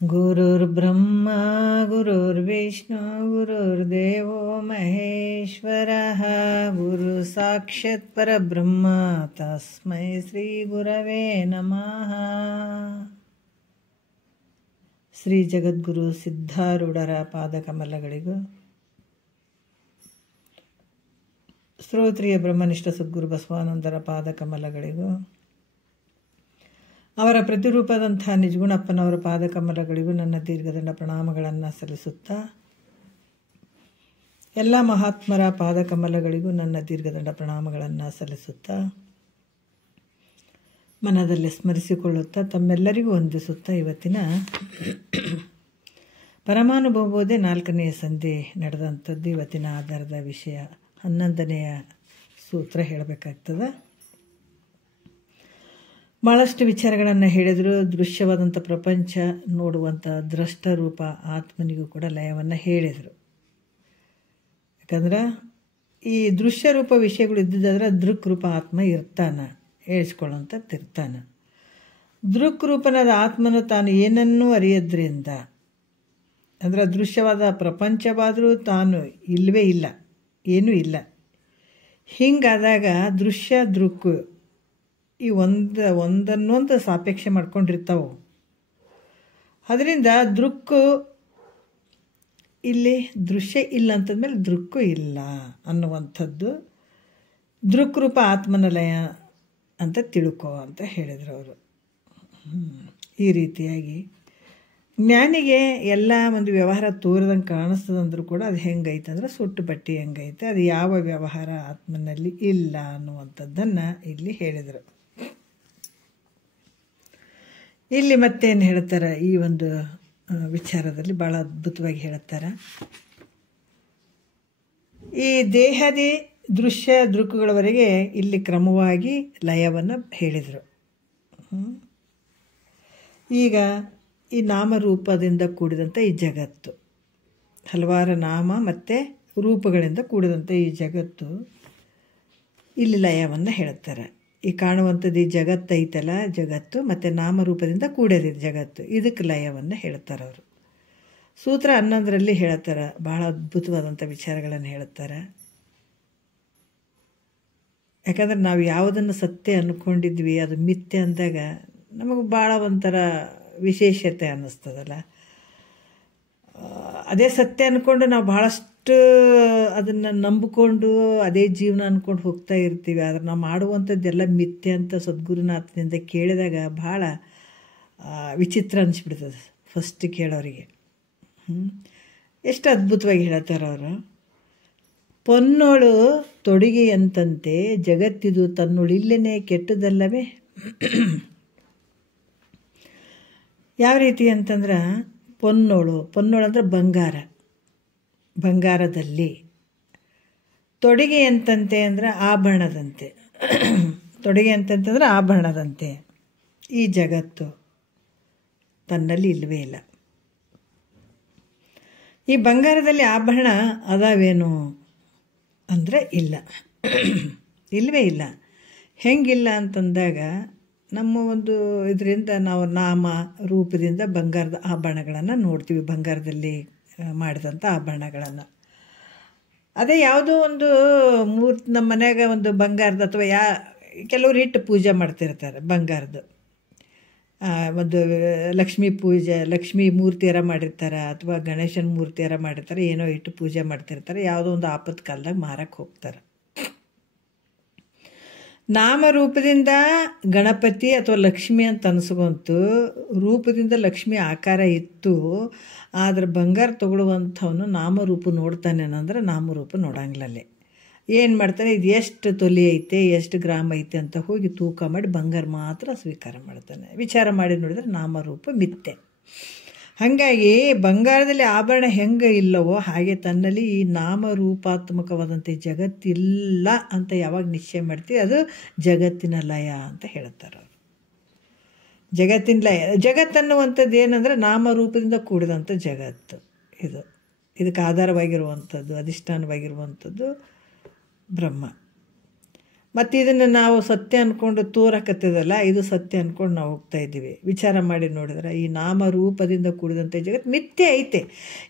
गुरुर्ब्रह्मा गुरुर्विष्णु गुरुर्देवो महेश्वरः गुरु साक्षात् परब्रह्म तस्मै श्री गुरवे नमः। ಶ್ರೀ ಜಗದ್ಗುರು ಸಿದ್ಧಾರೂಢರ ಪಾದಕಮಲಗಳಿಗೂ ಶ್ರೋತ್ರಿಯ ಬ್ರಹ್ಮನಿಷ್ಠ ಸದ್ಗುರು ಬಸವಾನಂದರ ಪಾದಕಮಲಗಳಿಗೂ ಅವರ ಪ್ರತಿರೂಪದಂಥ ನಿಜಗುಣಪ್ಪನವರ ಪಾದಕಮಲಗಳಿಗೂ ನನ್ನ ದೀರ್ಘದಂಡ ಪ್ರಣಾಮಗಳನ್ನು ಸಲ್ಲಿಸುತ್ತಾ, ಎಲ್ಲ ಮಹಾತ್ಮರ ಪಾದಕಮಲಗಳಿಗೂ ನನ್ನ ದೀರ್ಘದಂಡ ಪ್ರಣಾಮಗಳನ್ನು ಸಲ್ಲಿಸುತ್ತಾ, ಮನದಲ್ಲಿ ಸ್ಮರಿಸಿಕೊಳ್ಳುತ್ತಾ, ತಮ್ಮೆಲ್ಲರಿಗೂ ವಂದಿಸುತ್ತಾ, ಇವತ್ತಿನ ಪರಮಾನುಭವಬೋಧೆ 4ನೇ ಸಂಧಿ ನಡೆದಂಥದ್ದು. ಇವತ್ತಿನ ಆಧಾರದ ವಿಷಯ 11ನೆಯ ಸೂತ್ರ ಹೇಳಬೇಕಾಗ್ತದೆ. ಭಾಳಷ್ಟು ವಿಚಾರಗಳನ್ನು ಹೇಳಿದರು. ದೃಶ್ಯವಾದಂಥ ಪ್ರಪಂಚ ನೋಡುವಂಥ ದ್ರಷ್ಟರೂಪ ಆತ್ಮನಿಗೂ ಕೂಡ ಲಯವನ್ನು ಹೇಳಿದರು. ಯಾಕಂದ್ರೆ ಈ ದೃಶ್ಯರೂಪ ವಿಷಯಗಳು ಇದ್ದಿದ್ದಾದ್ರೆ ದೃಕ್ ರೂಪ ಆತ್ಮ ಇರ್ತಾನೆ, ಹೇಳ್ಸ್ಕೊಳ್ಳೋಂಥದ್ದಿರ್ತಾನೆ. ದೃಕ್ ರೂಪನಾದ ಆತ್ಮನು ತಾನು ಏನನ್ನೂ ಅರಿಯೋದ್ರಿಂದ, ಅಂದರೆ ಅದೃಶ್ಯವಾದ ಪ್ರಪಂಚವಾದರೂ ತಾನು ಇಲ್ಲವೇ ಇಲ್ಲ, ಏನೂ ಇಲ್ಲ. ಹೀಗಾದಾಗ ದೃಶ್ಯ ದೃಕ್ ಈ ಒಂದನ್ನೊಂದು ಸಾಪೇಕ್ಷೆ ಮಾಡ್ಕೊಂಡಿರ್ತಾವೆ. ಅದರಿಂದ ದೃಕ್ಕು ಇಲ್ಲಿ ದೃಶ್ಯ ಇಲ್ಲ ಅಂತಂದ್ಮೇಲೆ ದೃಕ್ಕು ಇಲ್ಲ ಅನ್ನುವಂಥದ್ದು ದೃಕ್ರೂಪ ಆತ್ಮನ ಲಯ ಅಂತ ತಿಳ್ಕೊ ಅಂತ ಹೇಳಿದರು ಅವರು. ಈ ರೀತಿಯಾಗಿ ಜ್ಞಾನಿಗೆ ಎಲ್ಲ ಒಂದು ವ್ಯವಹಾರ ತೋರಿದಂಗೆ ಕಾಣಿಸ್ತದಂದ್ರೂ ಕೂಡ ಅದು ಹೆಂಗೈತೆ ಅಂದರೆ ಸುಟ್ಟು ಬಟ್ಟೆ ಹೆಂಗೈತೆ, ಅದು ಯಾವ ವ್ಯವಹಾರ ಆತ್ಮನಲ್ಲಿ ಇಲ್ಲ ಅನ್ನುವಂಥದ್ದನ್ನು ಇಲ್ಲಿ ಹೇಳಿದರು. ಇಲ್ಲಿ ಮತ್ತೇನು ಹೇಳ್ತಾರೆ ಈ ಒಂದು ವಿಚಾರದಲ್ಲಿ ಭಾಳ ಅದ್ಭುತವಾಗಿ ಹೇಳ್ತಾರೆ. ಈ ದೇಹದಿ ದೃಶ್ಯ ದೃಕ್ಕುಗಳವರೆಗೆ ಇಲ್ಲಿ ಕ್ರಮವಾಗಿ ಲಯವನ್ನು ಹೇಳಿದರು. ಈಗ ಈ ನಾಮರೂಪದಿಂದ ಕೂಡಿದಂಥ ಈ ಜಗತ್ತು, ಹಲವಾರು ನಾಮ ಮತ್ತು ರೂಪಗಳಿಂದ ಕೂಡಿದಂಥ ಈ ಜಗತ್ತು, ಇಲ್ಲಿ ಲಯವನ್ನು ಹೇಳ್ತಾರೆ. ಈ ಕಾಣುವಂಥದ್ದು ಈ ಜಗತ್ತು ಐತಲ್ಲ, ಜಗತ್ತು ಮತ್ತು ನಾಮರೂಪದಿಂದ ಕೂಡಿದೆ ಜಗತ್ತು, ಇದಕ್ಕೆ ಲಯವನ್ನು ಹೇಳ್ತಾರೆ ಅವರು. ಸೂತ್ರ 11ರಲ್ಲಿ ಹೇಳ್ತಾರೆ, ಭಾಳ ಅದ್ಭುತವಾದಂಥ ವಿಚಾರಗಳನ್ನು ಹೇಳ್ತಾರೆ. ಯಾಕಂದ್ರೆ ನಾವು ಯಾವುದನ್ನು ಸತ್ಯ ಅಂದ್ಕೊಂಡಿದ್ವಿ ಅದು ಮಿಥ್ಯೆ ಅಂದಾಗ ನಮಗೆ ಭಾಳ ಒಂಥರ ವಿಶೇಷತೆ ಅನ್ನಿಸ್ತದಲ್ಲ. ಅದೇ ಸತ್ಯ ಅಂದ್ಕೊಂಡು ನಾವು ಭಾಳಷ್ಟು ಅದನ್ನು ನಂಬಿಕೊಂಡು ಅದೇ ಜೀವನ ಅಂದ್ಕೊಂಡು ಹೋಗ್ತಾ ಇರ್ತೀವಿ. ಆದರೆ ನಾವು ಮಾಡುವಂಥದ್ದೆಲ್ಲ ಮಿಥ್ಯೆ ಅಂತ ಸದ್ಗುರುನಾಥನಿಂದ ಕೇಳಿದಾಗ ಭಾಳ ವಿಚಿತ್ರ ಅನಿಸ್ಬಿಡ್ತದೆ ಫಸ್ಟ್ ಕೇಳೋರಿಗೆ. ಎಷ್ಟು ಅದ್ಭುತವಾಗಿ ಹೇಳ್ತಾರೆ ಅವರು. ಪೊನ್ನೋಳು ತೊಡಿಗೆಯಂತಂತೆ ಜಗತ್ತಿದು ತನ್ನೊಳಿಲ್ಲೇನೆ ಕೆಟ್ಟದಲ್ಲವೇ. ಯಾವ ರೀತಿ ಅಂತಂದ್ರೆ ಪೊನ್ನೋಳು ಅಂದ್ರೆ ಬಂಗಾರ, ಬಂಗಾರದಲ್ಲಿ. ತೊಡಿಗೆ ಅಂತಂತೆ ಅಂದರೆ ಆಭರಣದಂತೆ, ತೊಡಿಗೆ ಅಂತಂತಂದ್ರೆ ಆಭರಣದಂತೆ ಈ ಜಗತ್ತು ತನ್ನಲ್ಲಿ ಇಲ್ಲವೇ ಇಲ್ಲ. ಈ ಬಂಗಾರದಲ್ಲಿ ಆಭರಣ ಅದಾವೇನು ಅಂದರೆ ಇಲ್ಲ, ಇಲ್ಲವೇ ಇಲ್ಲ. ಹೆಂಗಿಲ್ಲ ಅಂತಂದಾಗ ನಮ್ಮ ಒಂದು ಇದರಿಂದ ನಾವು ನಾಮ ರೂಪದಿಂದ ಬಂಗಾರದ ಆಭರಣಗಳನ್ನು ನೋಡ್ತೀವಿ, ಬಂಗಾರದಲ್ಲಿ ಮಾಡಿದಂಥ ಆಭರಣಗಳನ್ನು. ಅದೇ ಯಾವುದೋ ಒಂದು ಮೂರ್ತಿ ನಮ್ಮ ಮನ್ಯಾಗ ಒಂದು ಬಂಗಾರದ ಅಥವಾ ಕೆಲವರು ಇಟ್ಟು ಪೂಜೆ ಮಾಡ್ತಿರ್ತಾರೆ ಬಂಗಾರದ್ದು. ಒಂದು ಲಕ್ಷ್ಮೀ ಪೂಜೆ, ಲಕ್ಷ್ಮೀ ಮೂರ್ತಿಯರ ಮಾಡಿರ್ತಾರೆ ಅಥವಾ ಗಣೇಶನ ಮೂರ್ತಿಯರ ಮಾಡಿರ್ತಾರೆ, ಏನೋ ಇಟ್ಟು ಪೂಜೆ ಮಾಡ್ತಿರ್ತಾರೆ, ಯಾವುದೋ ಒಂದು ಆಪತ್ತು ಕಾಲದಾಗ ಮಾರಕ್ಕೆ ಹೋಗ್ತಾರೆ. ನಾಮರೂಪದಿಂದ ಗಣಪತಿ ಅಥವಾ ಲಕ್ಷ್ಮಿ ಅಂತ ಅನಿಸ್ಕೊಂತು, ರೂಪದಿಂದ ಲಕ್ಷ್ಮಿ ಆಕಾರ ಇತ್ತು. ಆದರೆ ಬಂಗಾರ ತಗೊಳ್ಳುವಂಥವನು ನಾಮರೂಪ ನೋಡ್ತಾನೆ ಅಂದರೆ ನಾಮರೂಪ ನೋಡಂಗಿಲ್ಲಲ್ಲೇ. ಏನು ಮಾಡ್ತಾನೆ, ಇದು ಎಷ್ಟು ತೊಲೆ ಐತೆ, ಎಷ್ಟು ಗ್ರಾಮ್ ಐತೆ ಅಂತ ಹೋಗಿ ತೂಕ ಮಾಡಿ ಬಂಗಾರ ಮಾತ್ರ ಸ್ವೀಕಾರ ಮಾಡ್ತಾನೆ. ವಿಚಾರ ಮಾಡಿ ನೋಡಿದರೆ ನಾಮರೂಪ ಮಿಥ್ಯೆ. ಹಾಗಾಗಿ ಬಂಗಾರದಲ್ಲಿ ಆಭರಣ ಹೆಂಗೆ ಇಲ್ಲವೋ ಹಾಗೆ ತನ್ನಲ್ಲಿ ಈ ನಾಮರೂಪಾತ್ಮಕವಾದಂಥ ಜಗತ್ತಿಲ್ಲ ಅಂತ ಯಾವಾಗ ನಿಶ್ಚಯ ಮಾಡ್ತೀವಿ ಅದು ಜಗತ್ತಿನ ಲಯ ಅಂತ ಹೇಳ್ತಾರೆ ಅವರು. ಜಗತ್ತಿನ ಲಯ, ಜಗತ್ತನ್ನುವಂಥದ್ದು ಏನಂದರೆ ನಾಮರೂಪದಿಂದ ಕೂಡಿದಂಥ ಜಗತ್ತು ಇದು. ಇದಕ್ಕೆ ಆಧಾರವಾಗಿರುವಂಥದ್ದು, ಅಧಿಷ್ಠಾನವಾಗಿರುವಂಥದ್ದು ಬ್ರಹ್ಮ. ಮತ್ತು ಇದನ್ನು ನಾವು ಸತ್ಯ ಅಂದ್ಕೊಂಡು ತೋರಕತ್ತದಲ್ಲ, ಇದು ಸತ್ಯ ಅಂದ್ಕೊಂಡು ನಾವು ಹೋಗ್ತಾ ಇದ್ದೀವಿ. ವಿಚಾರ ಮಾಡಿ ನೋಡಿದ್ರೆ ಈ ನಾಮರೂಪದಿಂದ ಕೂಡಿದಂಥ ಜಗತ್ತು ಮಿಥ್ಯೆ ಐತೆ.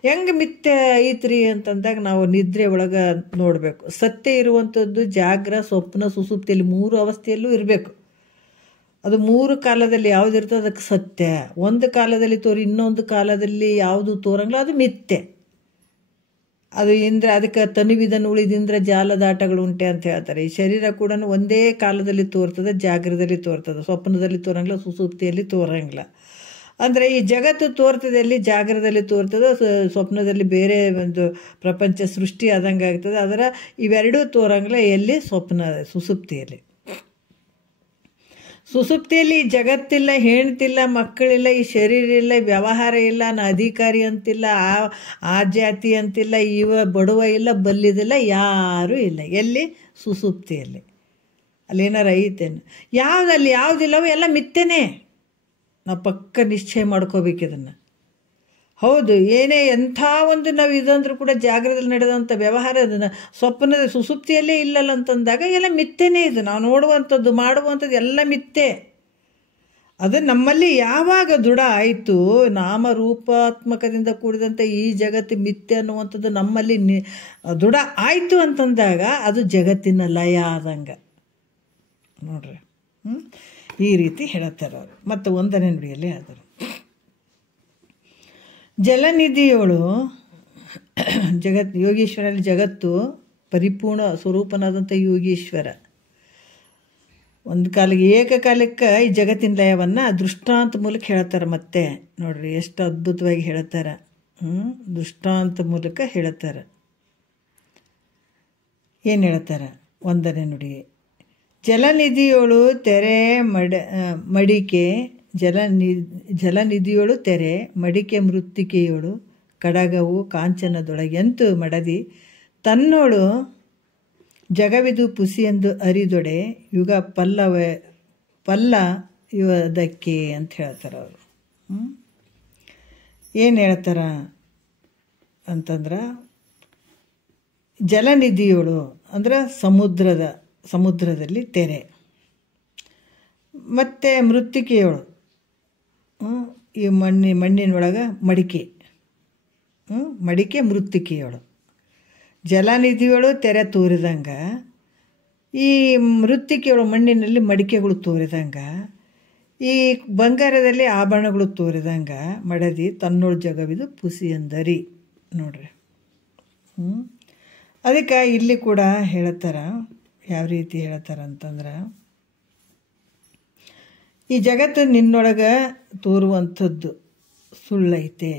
ಹೆಂಗೆ ಮಿಥ್ಯೆ ಐತ್ರಿ ಅಂತಂದಾಗ ನಾವು ನಿದ್ರೆ ಒಳಗೆ ನೋಡಬೇಕು. ಸತ್ಯ ಇರುವಂಥದ್ದು ಜಾಗ್ರ, ಸ್ವಪ್ನ, ಸುಸುಪ್ತಿಯಲ್ಲಿ 3 ಅವಸ್ಥೆಯಲ್ಲೂ ಇರಬೇಕು. ಅದು 3 ಕಾಲದಲ್ಲಿ ಯಾವುದಿರ್ತದೆ ಅದಕ್ಕೆ ಸತ್ಯ. ಒಂದು ಕಾಲದಲ್ಲಿ ತೋರಿ ಇನ್ನೊಂದು ಕಾಲದಲ್ಲಿ ಯಾವುದು ತೋರಂಗಿಲ್ಲ ಅದು ಮಿಥ್ಯೆ. ಅದು ಅದಕ್ಕೆ ತನುವಿದನು ಉಳಿದಿಂದ್ರ ಜಾಲದಾಟಗಳು ಉಂಟೆ ಅಂತ ಹೇಳ್ತಾರೆ. ಈ ಶರೀರ ಕೂಡ ಒಂದೇ ಕಾಲದಲ್ಲಿ ತೋರ್ತದೆ, ಜಾಗ್ರದಲ್ಲಿ ತೋರ್ತದೆ, ಸ್ವಪ್ನದಲ್ಲಿ ತೋರಂಗಿಲ್ಲ, ಸುಸುಪ್ತಿಯಲ್ಲಿ ತೋರಂಗಿಲ್ಲ. ಅಂದರೆ ಈ ಜಗತ್ತು ತೋರ್ತದೆ ಎಲ್ಲಿ? ಜಾಗ್ರದಲ್ಲಿ ತೋರ್ತದೆ, ಸ್ವಪ್ನದಲ್ಲಿ ಬೇರೆ ಒಂದು ಪ್ರಪಂಚ ಸೃಷ್ಟಿ ಆದಂಗೆ ಆಗ್ತದೆ. ಅದರ ಇವೆರಡೂ ತೋರಂಗಿಲ್ಲ ಎಲ್ಲಿ? ಸುಸುಪ್ತಿಯಲ್ಲಿ. ಸುಸುಪ್ತಿಯಲ್ಲಿ ಜಗತ್ತಿಲ್ಲ, ಹೆಣ್ತಿಲ್ಲ, ಮಕ್ಕಳಿಲ್ಲ, ಈ ಶರೀರ ಇಲ್ಲ, ವ್ಯವಹಾರ ಇಲ್ಲ, ಅಧಿಕಾರಿ ಅಂತಿಲ್ಲ, ಆ ಜಾತಿ ಅಂತಿಲ್ಲ, ಬಡವ ಇಲ್ಲ, ಬಲ್ಲಿದಿಲ್ಲ, ಯಾರೂ ಇಲ್ಲ. ಎಲ್ಲಿ? ಸುಸುಪ್ತಿಯಲ್ಲಿ. ಅಲ್ಲೇನಾರು ಐತೇನು? ಯಾವುದಲ್ಲಿ ಯಾವುದಿಲ್ಲವೋ ಎಲ್ಲ ಮಿಥ್ಯೆನೇ. ನಾವು ಪಕ್ಕ ನಿಶ್ಚಯ ಮಾಡ್ಕೋಬೇಕು ಇದನ್ನು. ಹೌದು, ಏನೇ ಎಂಥ ಒಂದು ನಾವು ಇದಂದ್ರೂ ಕೂಡ ಜಾಗ್ರದಲ್ಲಿ ನಡೆದಂಥ ವ್ಯವಹಾರ ಅದನ್ನು ಸ್ವಪ್ನದ ಸುಸುಪ್ತಿಯಲ್ಲೇ ಇಲ್ಲಲ್ಲ ಅಂತಂದಾಗ ಎಲ್ಲ ಮಿಥ್ಯೆನೇ. ಇದು ನಾವು ನೋಡುವಂಥದ್ದು, ಮಾಡುವಂಥದ್ದು ಎಲ್ಲ ಮಿಥ್ಯೆ. ಅದು ನಮ್ಮಲ್ಲಿ ಯಾವಾಗ ದೃಢ ಆಯಿತು, ನಾಮರೂಪಾತ್ಮಕದಿಂದ ಕೂಡಿದಂಥ ಈ ಜಗತ್ತು ಮಿಥ್ಯೆ ಅನ್ನುವಂಥದ್ದು ನಮ್ಮಲ್ಲಿ ದೃಢ ಆಯಿತು ಅಂತಂದಾಗ ಅದು ಜಗತ್ತಿನ ಲಯ ಆದಂಗೆ ನೋಡ್ರಿ. ಈ ರೀತಿ ಹೇಳ್ತಾರೆ ಅವರು. ಮತ್ತು 1ನೇ ನುಡಿಯಲ್ಲಿ ಆದರು ಜಲನಿಧಿಯೋಳು ಯೋಗೀಶ್ವರಲ್ಲಿ ಜಗತ್ತು ಪರಿಪೂರ್ಣ ಸ್ವರೂಪನಾದಂಥ ಯೋಗೀಶ್ವರ ಒಂದು ಕಾಲಿಗೆ ಏಕಕಾಲಕ್ಕೆ ಈ ಜಗತ್ತಿನ ಲಯವನ್ನು ದೃಷ್ಟಾಂತ ಮೂಲಕ ಹೇಳ್ತಾರೆ. ಮತ್ತೆ ನೋಡ್ರಿ ಎಷ್ಟು ಅದ್ಭುತವಾಗಿ ಹೇಳ್ತಾರೆ. ದೃಷ್ಟಾಂತ ಮೂಲಕ ಹೇಳ್ತಾರೆ. ಏನು ಹೇಳ್ತಾರೆ? 1ನೇ ನುಡಿ. ಜಲನಿಧಿಯೋಳು ತೆರೆ ಮಡಿಕೆ ಜಲನಿಧಿಯೋಳು ತೆರೆ ಮಡಿಕೆ ಮೃತ್ತಿಕೆಯೋಳು ಕಡಗವು ಕಾಂಚನದೊಳಗೆಂತು ಮಡದಿ ತನ್ನೋಳು ಜಗವಿದು ಪುಸಿಯೆಂದು ಅರಿದೊಡೆ ಯುಗ ಪಲ್ಲ ಯುವದಕ್ಕೆ ಅಂತ ಹೇಳ್ತಾರೆ ಅವರು. ಏನು ಹೇಳ್ತಾರ ಅಂತಂದ್ರೆ, ಜಲನಿಧಿಯೋಳು ಅಂದ್ರೆ ಸಮುದ್ರದಲ್ಲಿ ತೆರೆ, ಮತ್ತು ಮೃತ್ತಿಕೆಯೋಳು ಈ ಮಣ್ಣಿನೊಳಗೆ ಮಡಿಕೆ ಮೃತ್ತಿಕೆಯೋಳು. ಜಲನಿಧಿಯೋಳು ತೆರೆ ತೋರಿದಂಗೆ, ಈ ಮೃತ್ತಿಕೆಯೋಳು ಮಣ್ಣಿನಲ್ಲಿ ಮಡಿಕೆಗಳು ತೋರಿದಂಗೆ, ಈ ಬಂಗಾರದಲ್ಲಿ ಆಭರಣಗಳು ತೋರಿದಂಗೆ ಮಡದಿ ತನ್ನೋಳು ಜಗವಿದು ಪುಸಿ ಎಂದರಿ ನೋಡ್ರಿ. ಅದಕ್ಕೆ ಇಲ್ಲಿ ಕೂಡ ಹೇಳ್ತಾರ. ಯಾವ ರೀತಿ ಹೇಳ್ತಾರ ಅಂತಂದ್ರೆ, ಈ ಜಗತ್ತು ನಿನ್ನೊಳಗೆ ತೋರುವಂಥದ್ದು ಸುಳ್ಳೈತೆ.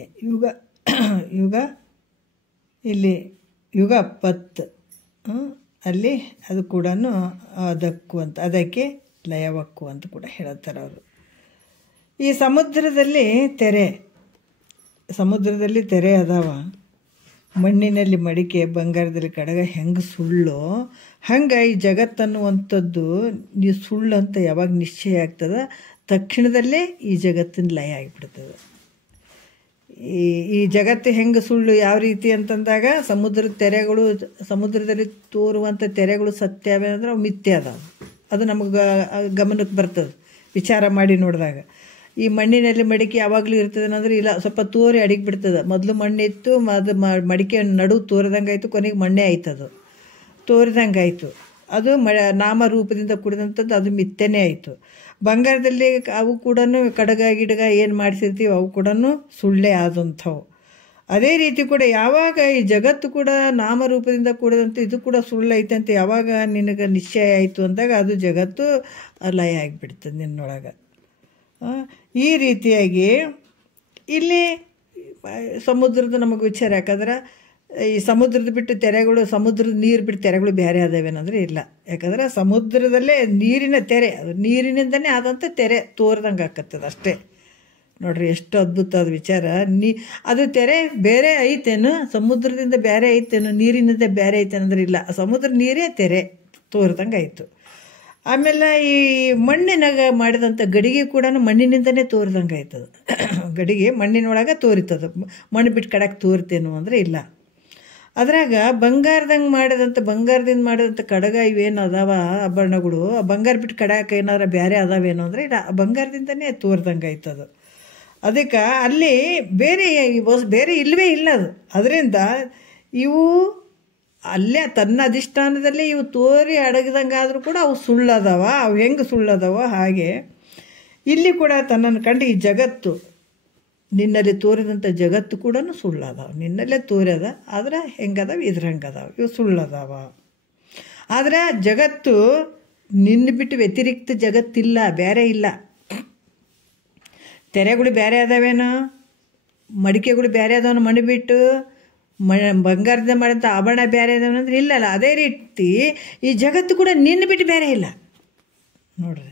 ಇಲ್ಲಿ ಯುಗಪತ್ ಅಲ್ಲಿ ಅದು ಕೂಡ ಅದಕ್ಕೆ ಲಯವಕ್ಕು ಅಂತ ಕೂಡ ಹೇಳ್ತಾರೆ ಅವರು. ಈ ಸಮುದ್ರದಲ್ಲಿ ತೆರೆ ಅದಾವ, ಮಣ್ಣಿನಲ್ಲಿ ಮಡಿಕೆ, ಬಂಗಾರದಲ್ಲಿ ಕಡಗ ಹೆಂಗೆ ಸುಳ್ಳು ಹಂಗೆ ಈ ಜಗತ್ತನ್ನುವಂಥದ್ದು ಸುಳ್ಳು ಅಂತ ಯಾವಾಗ ನಿಶ್ಚಯ ಆಗ್ತದೆ ತಕ್ಷಣದಲ್ಲೇ ಈ ಜಗತ್ತಿನ ಲಯ ಆಗಿಬಿಡ್ತದೆ. ಈ ಜಗತ್ತು ಹೆಂಗೆ ಸುಳ್ಳು ಯಾವ ರೀತಿ ಅಂತಂದಾಗ, ಸಮುದ್ರದಲ್ಲಿ ತೋರುವಂಥ ತೆರೆಗಳು ಸತ್ಯವೇ ಅಂದ್ರೆ ಅವು ಮಿಥ್ಯೆ ಅದಾವೆ. ಅದು ನಮಗೆ ಗಮನಕ್ಕೆ ಬರ್ತದೆ ವಿಚಾರ ಮಾಡಿ ನೋಡಿದಾಗ. ಈ ಮಣ್ಣಿನಲ್ಲಿ ಮಡಿಕೆ ಯಾವಾಗಲೂ ಇರ್ತದೆ ಅಂದರೆ ಇಲ್ಲ, ಸ್ವಲ್ಪ ತೋರಿ ಅಡಿಗೆ ಬಿಡ್ತದೆ. ಮೊದಲು ಮಣ್ಣಿತ್ತು, ಅದು ಮಡಿಕೆ ನಡು ತೋರಿದಂಗೆ ಆಯಿತು, ಕೊನೆಗೆ ಮಣ್ಣೆ ಆಯ್ತದು, ತೋರಿದಂಗೆ ಆಯಿತು. ಅದು ನಾಮರೂಪದಿಂದ ಕೂಡಿದಂಥದ್ದು, ಅದು ಮಿಥ್ಯೆನೇ ಆಯಿತು. ಬಂಗಾರದಲ್ಲಿ ಅವು ಕೂಡ ಕಡಗ ಗಿಡಗ ಏನು ಮಾಡಿಸಿರ್ತೀವಿ ಅವು ಕೂಡ ಸುಳ್ಳೇ ಆದಂಥವು. ಅದೇ ರೀತಿ ಕೂಡ ಯಾವಾಗ ಈ ಜಗತ್ತು ಕೂಡ ನಾಮರೂಪದಿಂದ ಕೂಡಿದಂಥ ಇದು ಕೂಡ ಸುಳ್ಳೈತೆ ಅಂತ ಯಾವಾಗ ನಿನಗೆ ನಿಶ್ಚಯ ಆಯಿತು ಅಂದಾಗ ಅದು ಜಗತ್ತು ಲಯ ಆಗಿಬಿಡ್ತದೆ ನಿನ್ನೊಳಗೆ. ಈ ರೀತಿಯಾಗಿ ಇಲ್ಲಿ ಸಮುದ್ರದ ನಮಗೆ ವಿಚಾರ. ಯಾಕಂದ್ರೆ ಈ ಸಮುದ್ರದ ಬಿಟ್ಟು ತೆರೆಗಳು, ಸಮುದ್ರದ ನೀರು ಬಿಟ್ಟು ತೆರೆಗಳು ಬೇರೆ ಆದವೇನಂದ್ರೆ ಇಲ್ಲ. ಯಾಕಂದ್ರೆ ಸಮುದ್ರದಲ್ಲೇ ನೀರಿನ ತೆರೆ, ಅದು ನೀರಿನಿಂದನೇ ಆದಂಥ ತೆರೆ ತೋರ್ದಂಗೆ ಆಕತ್ತದ ಅಷ್ಟೇ. ನೋಡ್ರಿ ಎಷ್ಟು ಅದ್ಭುತ ಆದ ವಿಚಾರ. ಅದು ತೆರೆ ಬೇರೆ ಐತೇನು, ಸಮುದ್ರದಿಂದ ಬೇರೆ ಐತೇನು, ನೀರಿನಿಂದ ಬೇರೆ ಐತೇನಂದ್ರೆ ಇಲ್ಲ, ಸಮುದ್ರ ನೀರೇ ತೆರೆ ತೋರ್ದಂಗೆ ಆಯಿತು. ಆಮೇಲೆ ಈ ಮಣ್ಣಿನಾಗ ಮಾಡಿದಂಥ ಗಡಿಗೆ ಕೂಡ ಮಣ್ಣಿನಿಂದನೇ ತೋರಿದಂಗೆ ಆಯ್ತದೆ. ಗಡಿಗೆ ಮಣ್ಣಿನೊಳಗೆ ತೋರಿತದೆ, ಮಣ್ಣು ಬಿಟ್ಟು ಕಡೆಗೆ ತೋರ್ತೇನು ಅಂದರೆ ಇಲ್ಲ. ಅದ್ರಾಗ ಬಂಗಾರದಿಂದ ಮಾಡಿದಂಥ ಕಡಗ ಇವೇನು ಅದಾವ ಆಭರಣಗಳು, ಆ ಬಂಗಾರ ಬಿಟ್ಟು ಕಡಕ್ಕೆ ಏನಾರ ಬೇರೆ ಅದಾವೇನೋ ಅಂದರೆ ಇಲ್ಲ, ಬಂಗಾರದಿಂದನೇ ತೋರ್ದಂಗೆ ಆಯ್ತದು. ಅದಕ್ಕೆ ಅಲ್ಲಿ ಬೇರೆ ಇಲ್ಲವೇ ಇಲ್ಲ ಅದು. ಅದರಿಂದ ಇವು ಅಲ್ಲೇ ತನ್ನ ಅಧಿಷ್ಠಾನದಲ್ಲೇ ಇವು ತೋರಿ ಅಡಗದಂಗೆ ಆದರೂ ಕೂಡ ಅವು ಸುಳ್ಳದವ. ಅವು ಹೆಂಗೆ ಸುಳ್ಳದವ ಹಾಗೆ ಇಲ್ಲಿ ಕೂಡ ತನ್ನನ್ನು ಕಂಡು ಈ ಜಗತ್ತು, ನಿನ್ನಲ್ಲಿ ತೋರಿದಂಥ ಜಗತ್ತು ಕೂಡ ಸುಳ್ಳದಾವ. ನಿನ್ನಲ್ಲೇ ತೋರ್ಯದ, ಆದ್ರೆ ಹೆಂಗದಾವ ಇದ್ರಂಗದಾವ, ಇವು ಸುಳ್ಳದಾವ. ಆದರೆ ಜಗತ್ತು ನಿನ್ನ ಬಿಟ್ಟು ವ್ಯತಿರಿಕ್ತ ಜಗತ್ತಿಲ್ಲ, ಬೇರೆ ಇಲ್ಲ. ತೆರೆಗಳು ಬೇರೆ ಅದಾವೇನೋ, ಮಡಿಕೆಗಳು ಬೇರೆ ಅದಾವನು, ಮಣ್ಣು ಬಿಟ್ಟು ಬಂಗಾರದಿಂದ ಮಾಡಿದಂಥ ಆಭರಣ ಬೇರೆ ಅದಾವನು ಅಂದ್ರೆ ಇಲ್ಲಲ್ಲ. ಅದೇ ರೀತಿ ಈ ಜಗತ್ತು ಕೂಡ ನಿನ್ನ ಬಿಟ್ಟು ಬೇರೆ ಇಲ್ಲ. ನೋಡ್ರಿ,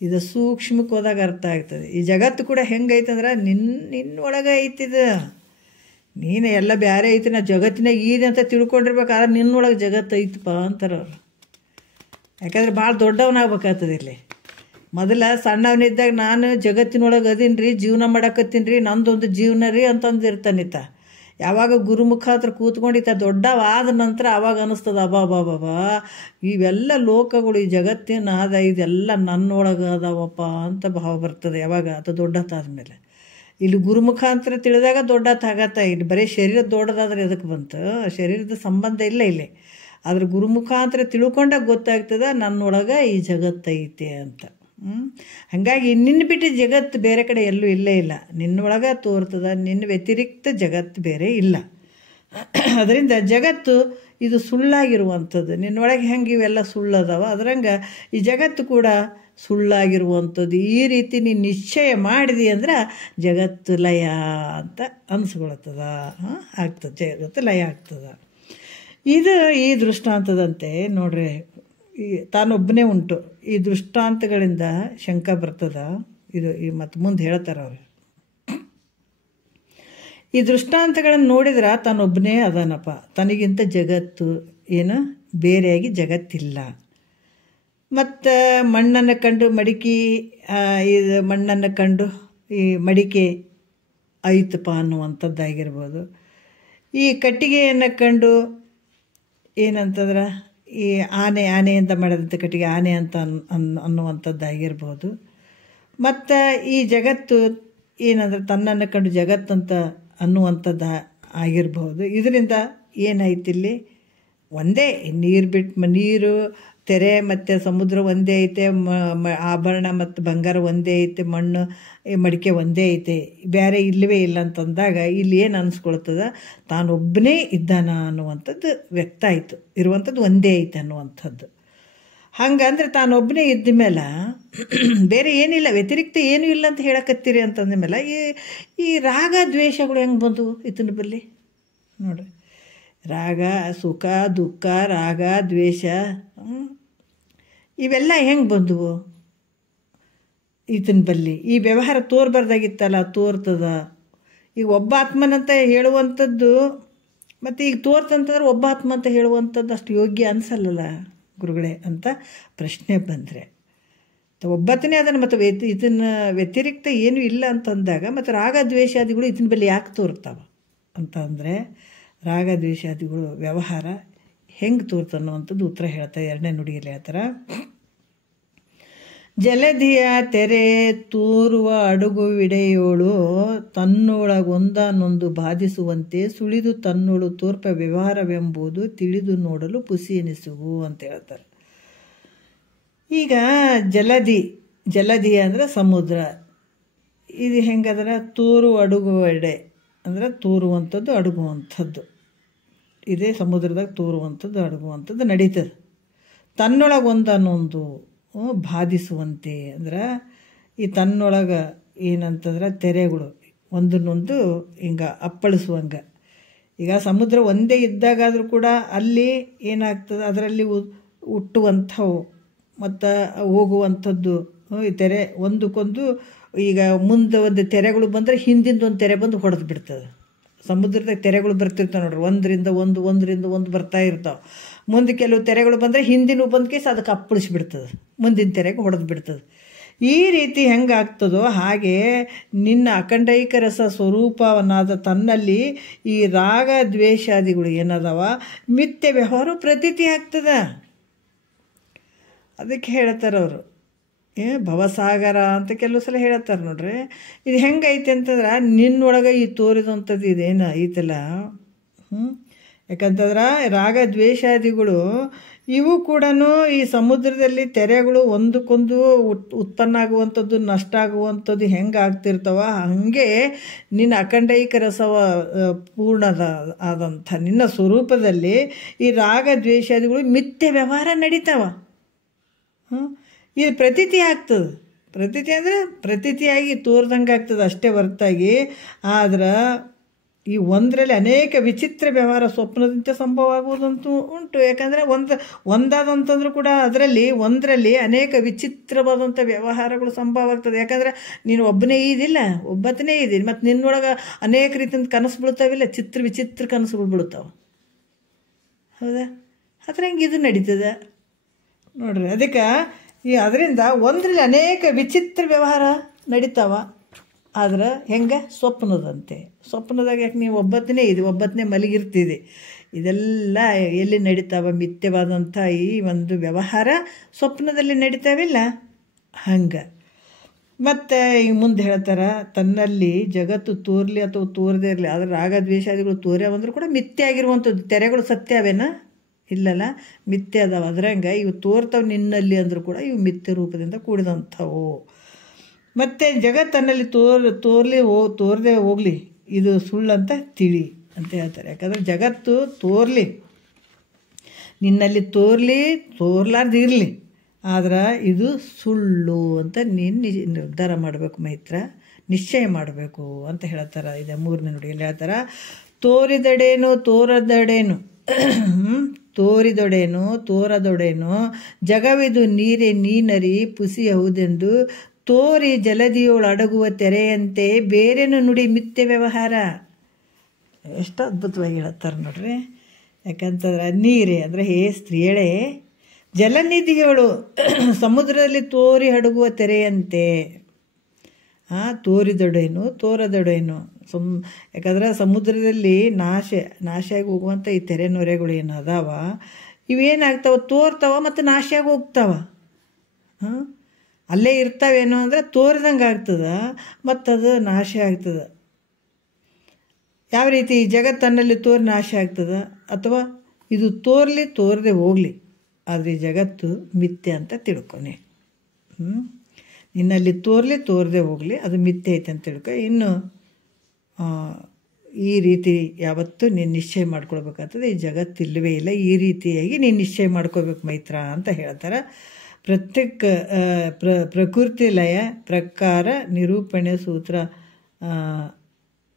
ಇದು ಸೂಕ್ಷ್ಮಕ್ಕೆ ಹೋದಾಗ ಅರ್ಥ ಆಗ್ತದೆ. ಈ ಜಗತ್ತು ಕೂಡ ಹೆಂಗೈತಂದ್ರೆ ನಿನ್ನೊಳಗೆ ಐತಿದು. ನೀನು ಎಲ್ಲ ಬೇರೆ ಐತಿ, ನಾ ಜಗತ್ತಿನಾಗ ಇದೆ ಅಂತ ತಿಳ್ಕೊಂಡಿರ್ಬೇಕಾದ್ರೆ ನಿನ್ನೊಳಗೆ ಜಗತ್ತು ಐತಪ್ಪ ಅಂತಾರೆ ಅವರು. ಯಾಕಂದ್ರೆ ಭಾಳ ದೊಡ್ಡವನಾಗ್ಬೇಕಾಗ್ತದೆ. ಇಲ್ಲಿ ಮೊದಲ ಸಣ್ಣವನಿದ್ದಾಗ ನಾನು ಜಗತ್ತಿನೊಳಗೆ ಅದೀನಿ ರೀ, ಜೀವನ ಮಾಡಕತ್ತೀನಿ ರೀ, ನಂದೊಂದು ಜೀವನ ರೀ ಅಂತಂದಿರ್ತಾನಿತ್ತ. ಯಾವಾಗ ಗುರುಮುಖ ಹತ್ರ ಕೂತ್ಕೊಂಡಿತ್ತ ದೊಡ್ಡವಾದ ನಂತರ ಆವಾಗ ಅನ್ನಿಸ್ತದ ಅಬಾಬಾಬಾ ಇವೆಲ್ಲ ಲೋಕಗಳು, ಈ ಜಗತ್ತಿನ ಇದೆಲ್ಲ ನನ್ನೊಳಗೆ ಅದಾವಪ್ಪ ಅಂತ ಭಾವ ಬರ್ತದೆ. ಯಾವಾಗ ಅದು ದೊಡ್ಡತ್ತಾದ್ಮೇಲೆ. ಇಲ್ಲಿ ಗುರುಮುಖಾಂತರ ತಿಳಿದಾಗ ದೊಡ್ಡತ್ತಾಗತ್ತ. ಇಲ್ಲಿ ಬರೀ ಶರೀರ ದೊಡ್ಡದಾದ್ರೆ ಎದಕ್ಕೆ ಬಂತು? ಶರೀರದ ಸಂಬಂಧ ಇಲ್ಲ ಇಲ್ಲಿ. ಆದ್ರೆ ಗುರುಮುಖಾಂತರ ತಿಳ್ಕೊಂಡಾಗ ಗೊತ್ತಾಗ್ತದೆ ನನ್ನೊಳಗೆ ಈ ಜಗತ್ತೈತೆ ಅಂತ. ಹಾಗಾಗಿ ನಿನ್ನ ಬಿಟ್ಟು ಜಗತ್ತು ಬೇರೆ ಕಡೆ ಎಲ್ಲೂ ಇಲ್ಲೇ ಇಲ್ಲ, ನಿನ್ನೊಳಗೆ ತೋರ್ತದ. ನಿನ್ನ ವ್ಯತಿರಿಕ್ತ ಜಗತ್ತು ಬೇರೆ ಇಲ್ಲ. ಅದರಿಂದ ಜಗತ್ತು ಇದು ಸುಳ್ಳಾಗಿರುವಂಥದ್ದು. ನಿನ್ನೊಳಗೆ ಹೆಂಗೆ ಇವೆಲ್ಲ ಸುಳ್ಳದಾವ, ಅದರಂಗೆ ಈ ಜಗತ್ತು ಕೂಡ ಸುಳ್ಳಾಗಿರುವಂಥದ್ದು. ಈ ರೀತಿ ನೀನು ನಿಶ್ಚಯ ಮಾಡಿದಿ ಅಂದ್ರೆ ಜಗತ್ತು ಲಯ ಅಂತ ಅನಿಸ್ಕೊಳ್ತದ, ಆಗ್ತದೆ, ಜಗತ್ತು ಲಯ ಆಗ್ತದೆ. ಇದು ಈ ದೃಷ್ಟಾಂತದಂತೆ ನೋಡ್ರಿ, ತಾನೊಬ್ಬನೇ ಉಂಟು. ಈ ದೃಷ್ಟಾಂತಗಳಿಂದ ಶಂಕ ಬರ್ತದ. ಇದು ಮತ್ತು ಮುಂದೆ ಹೇಳ್ತಾರೆ ಅವರು. ಈ ದೃಷ್ಟಾಂತಗಳನ್ನು ನೋಡಿದ್ರೆ ತಾನೊಬ್ಬನೇ ಅದಾನಪ್ಪ, ತನಗಿಂತ ಜಗತ್ತು ಏನು ಬೇರೆಯಾಗಿ ಜಗತ್ತಿಲ್ಲ. ಮತ್ತು ಮಣ್ಣನ್ನು ಕಂಡು ಇದು ಮಣ್ಣನ್ನು ಕಂಡು ಈ ಮಡಿಕೆ ಐತಪ್ಪ ಅನ್ನುವಂಥದ್ದಾಗಿರ್ಬೋದು. ಈ ಕಟ್ಟಿಗೆಯನ್ನು ಕಂಡು ಏನಂತಂದ್ರೆ ಈ ಆನೆಯಿಂದ ಮಾಡಿದಂಥ ಕಟ್ಟಿಗೆ ಆನೆ ಅಂತ ಅನ್ನುವಂಥದ್ದಾಗಿರ್ಬೋದು. ಮತ್ತು ಈ ಜಗತ್ತು ಏನಂದ್ರೆ ತನ್ನನ್ನು ಕಂಡು ಜಗತ್ತಂತ ಅನ್ನುವಂಥದ್ದು ಆಗಿರ್ಬೋದು. ಇದರಿಂದ ಏನಾಯ್ತಿಲ್ಲಿ ಒಂದೇ ನೀರು ತೆರೆ ಮತ್ತು ಸಮುದ್ರ ಒಂದೇ ಐತೆ, ಆಭರಣ ಮತ್ತು ಬಂಗಾರ ಒಂದೇ ಐತೆ, ಮಣ್ಣು ಮಡಿಕೆ ಒಂದೇ ಐತೆ, ಬೇರೆ ಇಲ್ಲವೇ ಇಲ್ಲ ಅಂತಂದಾಗ ಇಲ್ಲಿ ಏನು ಅನಿಸ್ಕೊಳ್ತದ, ತಾನೊಬ್ಬನೇ ಇದ್ದಾನ ಅನ್ನುವಂಥದ್ದು ವ್ಯಕ್ತ ಆಯಿತು. ಇರುವಂಥದ್ದು ಒಂದೇ ಐತೆ ಅನ್ನುವಂಥದ್ದು. ಹಂಗಂದ್ರೆ ತಾನೊಬ್ಬನೇ ಇದ್ದ ಮೇಲೆ ಬೇರೆ ಏನಿಲ್ಲ, ವ್ಯತಿರಿಕ್ತ ಏನೂ ಇಲ್ಲ ಅಂತ ಹೇಳಕತ್ತೀರಿ ಅಂತಂದ ಮೇಲೆ ಈ ರಾಗ ದ್ವೇಷಗಳು ಹೆಂಗೆ ಬಂದವು ಇದನ್ನ ಬಲ್ಲಿ ನೋಡ್ರಿ. ರಾಗ, ಸುಖ, ದುಃಖ, ರಾಗ, ದ್ವೇಷ ಇವೆಲ್ಲ ಹೆಂಗೆ ಬಂದವು ಈತನ ಬಲ್ಲಿ? ಈ ವ್ಯವಹಾರ ತೋರ್ಬಾರ್ದಾಗಿತ್ತಲ್ಲ, ತೋರ್ತದ. ಈಗ ಒಬ್ಬ ಆತ್ಮನಂತ ಹೇಳುವಂಥದ್ದು ಮತ್ತು ಈಗ ತೋರ್ತಂತಂದ್ರೆ ಒಬ್ಬ ಆತ್ಮ ಅಂತ ಹೇಳುವಂಥದ್ದು ಅಷ್ಟು ಯೋಗ್ಯ ಅನಿಸಲ್ಲಲ್ಲ ಗುರುಗಳೇ ಅಂತ ಪ್ರಶ್ನೆ ಬಂದರೆ, ಒಬ್ಬತ್ತನೇ ಅದನ್ನು ಮತ್ತು ಇದನ್ನು ವ್ಯತಿರಿಕ್ತ ಏನೂ ಇಲ್ಲ ಅಂತಂದಾಗ ಮತ್ತು ರಾಗ ದ್ವೇಷಾದಿಗಳು ಇದನ್ನ ಬಲ್ಲಿ ಯಾಕೆ ತೋರ್ತಾವ ಅಂತ ಅಂದರೆ, ರಾಗ ದ್ವೇಷಾದಿಗಳು ವ್ಯವಹಾರ ಹೆಂಗೆ ತೋರ್ತ ಅನ್ನುವಂಥದ್ದು ಉತ್ತರ ಹೇಳ್ತಾರೆ. ಎರಡನೇ ನುಡಿಯಲ್ಲಿ ಹೇಳ್ತಾರೆ, ಜಲಧಿಯ ತೆರೆ ತೂರುವ ಅಡುಗು ವಿಡೆಯೋಳು ತನ್ನೊಳಗೊಂದಾನೊಂದು ಬಾಧಿಸುವಂತೆ ಸುಳಿದು ತನ್ನೊಳು ತೋರ್ಪ ವ್ಯವಹಾರವೆಂಬುದು ತಿಳಿದು ನೋಡಲು ಪುಸಿ ಎನಿಸುವು ಅಂತ ಹೇಳ್ತಾರೆ. ಈಗ ಜಲಧಿ ಅಂದರೆ ಸಮುದ್ರ. ಇದು ಹೆಂಗಂದ್ರೆ ತೂರು ಅಡುಗು ಎಡೆ ಅಂದರೆ ತೂರುವಂಥದ್ದು ಅಡುಗುವಂಥದ್ದು. ಇದೇ ಸಮುದ್ರದಾಗ ತೂರುವಂಥದ್ದು ಅಡುಗುವಂಥದ್ದು ನಡೀತದೆ. ತನ್ನೊಳಗೊಂದನ್ನೊಂದು ಬಾಧಿಸುವಂತೆ ಅಂದ್ರೆ ಈ ತನ್ನೊಳಗೆ ಏನಂತಂದ್ರೆ ತೆರೆಗಳು ಒಂದನ್ನೊಂದು ಹಿಂಗೆ ಅಪ್ಪಳಿಸುವಂಗೆ. ಈಗ ಸಮುದ್ರ ಒಂದೇ ಇದ್ದಾಗಾದರೂ ಕೂಡ ಅಲ್ಲಿ ಏನಾಗ್ತದೆ, ಅದರಲ್ಲಿ ಹುಟ್ಟುವಂಥವು ಮತ್ತು ಹೋಗುವಂಥದ್ದು ಈ ತೆರೆ ಒಂದಕ್ಕೊಂದು. ಈಗ ಮುಂದೆ ಒಂದು ತೆರೆಗಳು ಬಂದರೆ ಹಿಂದಿಂದ ಒಂದು ತೆರೆ ಬಂದು ಹೊಡೆದು ಬಿಡ್ತದೆ. ಸಮುದ್ರದಾಗ ತೆರೆಗಳು ಬರ್ತಿರ್ತಾವೆ ನೋಡ್ರಿ, ಒಂದರಿಂದ ಒಂದು ಬರ್ತಾ ಇರ್ತಾವೆ. ಮುಂದೆ ಕೆಲವು ತೆರೆಗಳು ಬಂದರೆ ಹಿಂದಿನ ಬಂದು ಕೇಸ್ ಅದಕ್ಕೆ ಅಪ್ಪಳಿಸ್ಬಿಡ್ತದೆ, ಮುಂದಿನ ತೆರೆಗೆ ಹೊಡೆದು ಬಿಡ್ತದೆ. ಈ ರೀತಿ ಹೆಂಗಾಗ್ತದೋ ಹಾಗೆ ನಿನ್ನ ಅಖಂಡೈಕ ರಸ ಸ್ವರೂಪವನ್ನಾದ ತನ್ನಲ್ಲಿ ಈ ರಾಗ ದ್ವೇಷಾದಿಗಳು ಏನದವ ಮಿಥ್ಯ ವ್ಯವಹಾರ ಪ್ರತೀತಿ ಆಗ್ತದ. ಅದಕ್ಕೆ ಹೇಳ್ತಾರೆ ಅವರು ಭವಸಾಗರ ಅಂತ ಕೆಲವು ಸಲ ಹೇಳ್ತಾರೆ ನೋಡ್ರಿ. ಇದು ಹೆಂಗೈತೆ ಅಂತಂದ್ರೆ ನಿನ್ನೊಳಗೆ ಈ ತೋರಿದಂಥದ್ದು ಇದೇನು ಐತಲ್ಲ, ಯಾಕಂತಂದ್ರೆ ರಾಗ ದ್ವೇಷಾದಿಗಳು ಇವು ಕೂಡ ಈ ಸಮುದ್ರದಲ್ಲಿ ತೆರೆಗಳು ಒಂದಕ್ಕೊಂದು ಉತ್ಪನ್ನ ಆಗುವಂಥದ್ದು ನಷ್ಟ ಆಗುವಂಥದ್ದು ಹೆಂಗೆ ಆಗ್ತಿರ್ತಾವ, ಹಾಗೆ ನಿನ್ನ ಅಖಂಡೈಕ ರಸವ ಪೂರ್ಣದ ಆದಂಥ ನಿನ್ನ ಸ್ವರೂಪದಲ್ಲಿ ಈ ರಾಗ ದ್ವೇಷಾದಿಗಳು ಮಿಥ್ಯ ವ್ಯವಹಾರ ನಡೀತಾವ. ಇದು ಪ್ರತೀತಿ ಆಗ್ತದೆ. ಪ್ರತೀತಿ ಅಂದರೆ ಪ್ರತೀತಿಯಾಗಿ ತೋರ್ದಂಗೆ ಆಗ್ತದೆ ಅಷ್ಟೇ ಹೊರತಾಗಿ. ಆದ್ರೆ ಈ ಒಂದರಲ್ಲಿ ಅನೇಕ ವಿಚಿತ್ರ ವ್ಯವಹಾರ ಸ್ವಪ್ನದಂತೆ ಸಂಭವ ಆಗುವುದಂತೂ ಉಂಟು. ಯಾಕಂದರೆ ಒಂದಾದಂತಂದ್ರೂ ಕೂಡ ಅದರಲ್ಲಿ ಒಂದರಲ್ಲಿ ಅನೇಕ ವಿಚಿತ್ರವಾದಂಥ ವ್ಯವಹಾರಗಳು ಸಂಭವ ಆಗ್ತದೆ. ಯಾಕಂದರೆ ನೀನು ಒಬ್ಬನೇ ಇದಿಲ್ಲ, ಒಬ್ಬತ್ತನೇ ಇದ್ದೀನಿ, ಮತ್ತು ನಿನ್ನೊಳಗೆ ಅನೇಕ ರೀತಿಯಿಂದ ಕನಸು ಬೀಳ್ತಾವಿಲ್ಲ, ವಿಚಿತ್ರ ಕನಸುಗಳು ಬೀಳ್ತಾವೆ. ಹೌದಾ? ಅದ್ರ ಹೆಂಗೆ ಇದು ನಡೀತದೆ ನೋಡ್ರಿ. ಅದಕ್ಕೆ ಅದರಿಂದ ಒಂದರಲ್ಲಿ ಅನೇಕ ವಿಚಿತ್ರ ವ್ಯವಹಾರ ನಡೀತಾವ. ಆದ್ರೆ ಹೆಂಗೆ ಸ್ವಪ್ನದಂತೆ. ಸ್ವಪ್ನದಾಗ ಯಾಕೆ ನೀವು ಒಬ್ಬತ್ತನೇ ಮಲಗಿರ್ತೀರಿ. ಇದೆಲ್ಲ ಎಲ್ಲಿ ನಡೀತಾವ? ಮಿಥ್ಯವಾದಂಥ ಈ ಒಂದು ವ್ಯವಹಾರ ಸ್ವಪ್ನದಲ್ಲಿ ನಡೀತಾವಿಲ್ಲ ಹಂಗೆ. ಮತ್ತು ಈಗ ಮುಂದೆ ಹೇಳ್ತಾರೆ, ತನ್ನಲ್ಲಿ ಜಗತ್ತು ತೋರ್ಲಿ ಅಥವಾ ತೋರದೇ ಇರಲಿ, ಆದರೆ ರಾಗ ದ್ವೇಷಾದಿಗಳು ತೋರ್ಯಾವಂದ್ರೂ ಕೂಡ ಮಿಥ್ಯ ಆಗಿರುವಂಥದ್ದು. ತೆರೆಗಳು ಸತ್ಯ ಅವೇನ? ಇಲ್ಲಲ್ಲ, ಮಿಥ್ಯ ಅದಾವ. ಅದ್ರಂಗೆ ಇವು ತೋರ್ತಾವೆ ನಿನ್ನಲ್ಲಿ ಅಂದರೂ ಕೂಡ ಇವು ಮಿಥ್ಯ ರೂಪದಿಂದ ಕೂಡಿದಂಥವು. ಮತ್ತು ಜಗತ್ತನ್ನಲ್ಲಿ ತೋರದೆ ಹೋಗಲಿ, ಇದು ಸುಳ್ಳಂತ ತಿಳಿ ಅಂತ ಹೇಳ್ತಾರೆ. ಯಾಕಂದರೆ ಜಗತ್ತು ತೋರಲಿ, ನಿನ್ನಲ್ಲಿ ತೋರ್ಲಾರ್ದು ಇರಲಿ, ಆದ್ರೆ ಇದು ಸುಳ್ಳು ಅಂತ ನೀನು ನಿರ್ಧಾರ ಮಾಡಬೇಕು ಮೈತ್ರ, ನಿಶ್ಚಯ ಮಾಡಬೇಕು ಅಂತ ಹೇಳ್ತಾರೆ. ಇದು 3ನೇ ನುಡಿಯಲ್ಲಿ ಹೇಳ್ತಾರೆ, ತೋರಿದಡೇನು ತೋರದೊಡೇನು ಜಗವಿದು ನೀರೇ ನೀನರಿ ಪುಸಿಯಹುದೆಂದು ತೋರಿ ಜಲದಿಯೋಳು ಅಡಗುವ ತೆರೆಯಂತೆ ಬೇರೆನು ನುಡಿ ಮಿಥ್ಯ ವ್ಯವಹಾರ. ಎಷ್ಟು ಅದ್ಭುತವಾಗಿ ಹೇಳ್ತಾರೆ ನೋಡ್ರಿ. ಯಾಕಂತಂದ್ರೆ ನೀರೇ ಅಂದರೆ ಸ್ತ್ರೀಯಳೇ ಜಲನಿಧಿಗಳು ಸಮುದ್ರದಲ್ಲಿ ತೋರಿ ಹಡಗುವ ತೆರೆಯಂತೆ. ತೋರದೊಡೇನು ಯಾಕಂದ್ರೆ ಸಮುದ್ರದಲ್ಲಿ ನಾಶ ಆಗಿ ಹೋಗುವಂಥ ಈ ತೆರೆ ನೊರೆಗಳು ಏನು ಅದಾವ, ಇವೇನಾಗ್ತಾವ? ತೋರ್ತಾವ ಮತ್ತು ನಾಶ ಆಗಿ ಹೋಗ್ತಾವ. ಅಲ್ಲೇ ಇರ್ತಾವೇನೋ ಅಂದರೆ ತೋರಿದಂಗೆ ಆಗ್ತದೆ, ಮತ್ತು ಅದು ನಾಶ ಆಗ್ತದೆ. ಯಾವ ರೀತಿ? ಜಗತ್ತನ್ನಲ್ಲಿ ತೋರಿ ನಾಶ ಆಗ್ತದೆ, ಅಥವಾ ಇದು ತೋರದೆ ಹೋಗಲಿ, ಆದರೆ ಈ ಜಗತ್ತು ಮಿಥ್ಯೆ ಅಂತ ತಿಳ್ಕೊನೆ. ನಿನ್ನಲ್ಲಿ ತೋರದೆ ಹೋಗಲಿ, ಅದು ಮಿಥ್ಯೆ ಐತೆ ಅಂತ ತಿಳ್ಕೊ. ಇನ್ನು ಈ ರೀತಿ ಯಾವತ್ತೂ ನೀನು ನಿಶ್ಚಯ ಮಾಡ್ಕೊಳ್ಬೇಕಾಗ್ತದೆ, ಈ ಜಗತ್ತು ಇಲ್ಲವೇ ಇಲ್ಲ, ಈ ರೀತಿಯಾಗಿ ನೀನು ನಿಶ್ಚಯ ಮಾಡ್ಕೋಬೇಕು ಮೈತ್ರ ಅಂತ ಹೇಳ್ತಾರೆ. ಪ್ರತ್ಯೇಕ ಪ್ರಕೃತಿ ಲಯ ಪ್ರಕಾರ ನಿರೂಪಣೆ ಸೂತ್ರ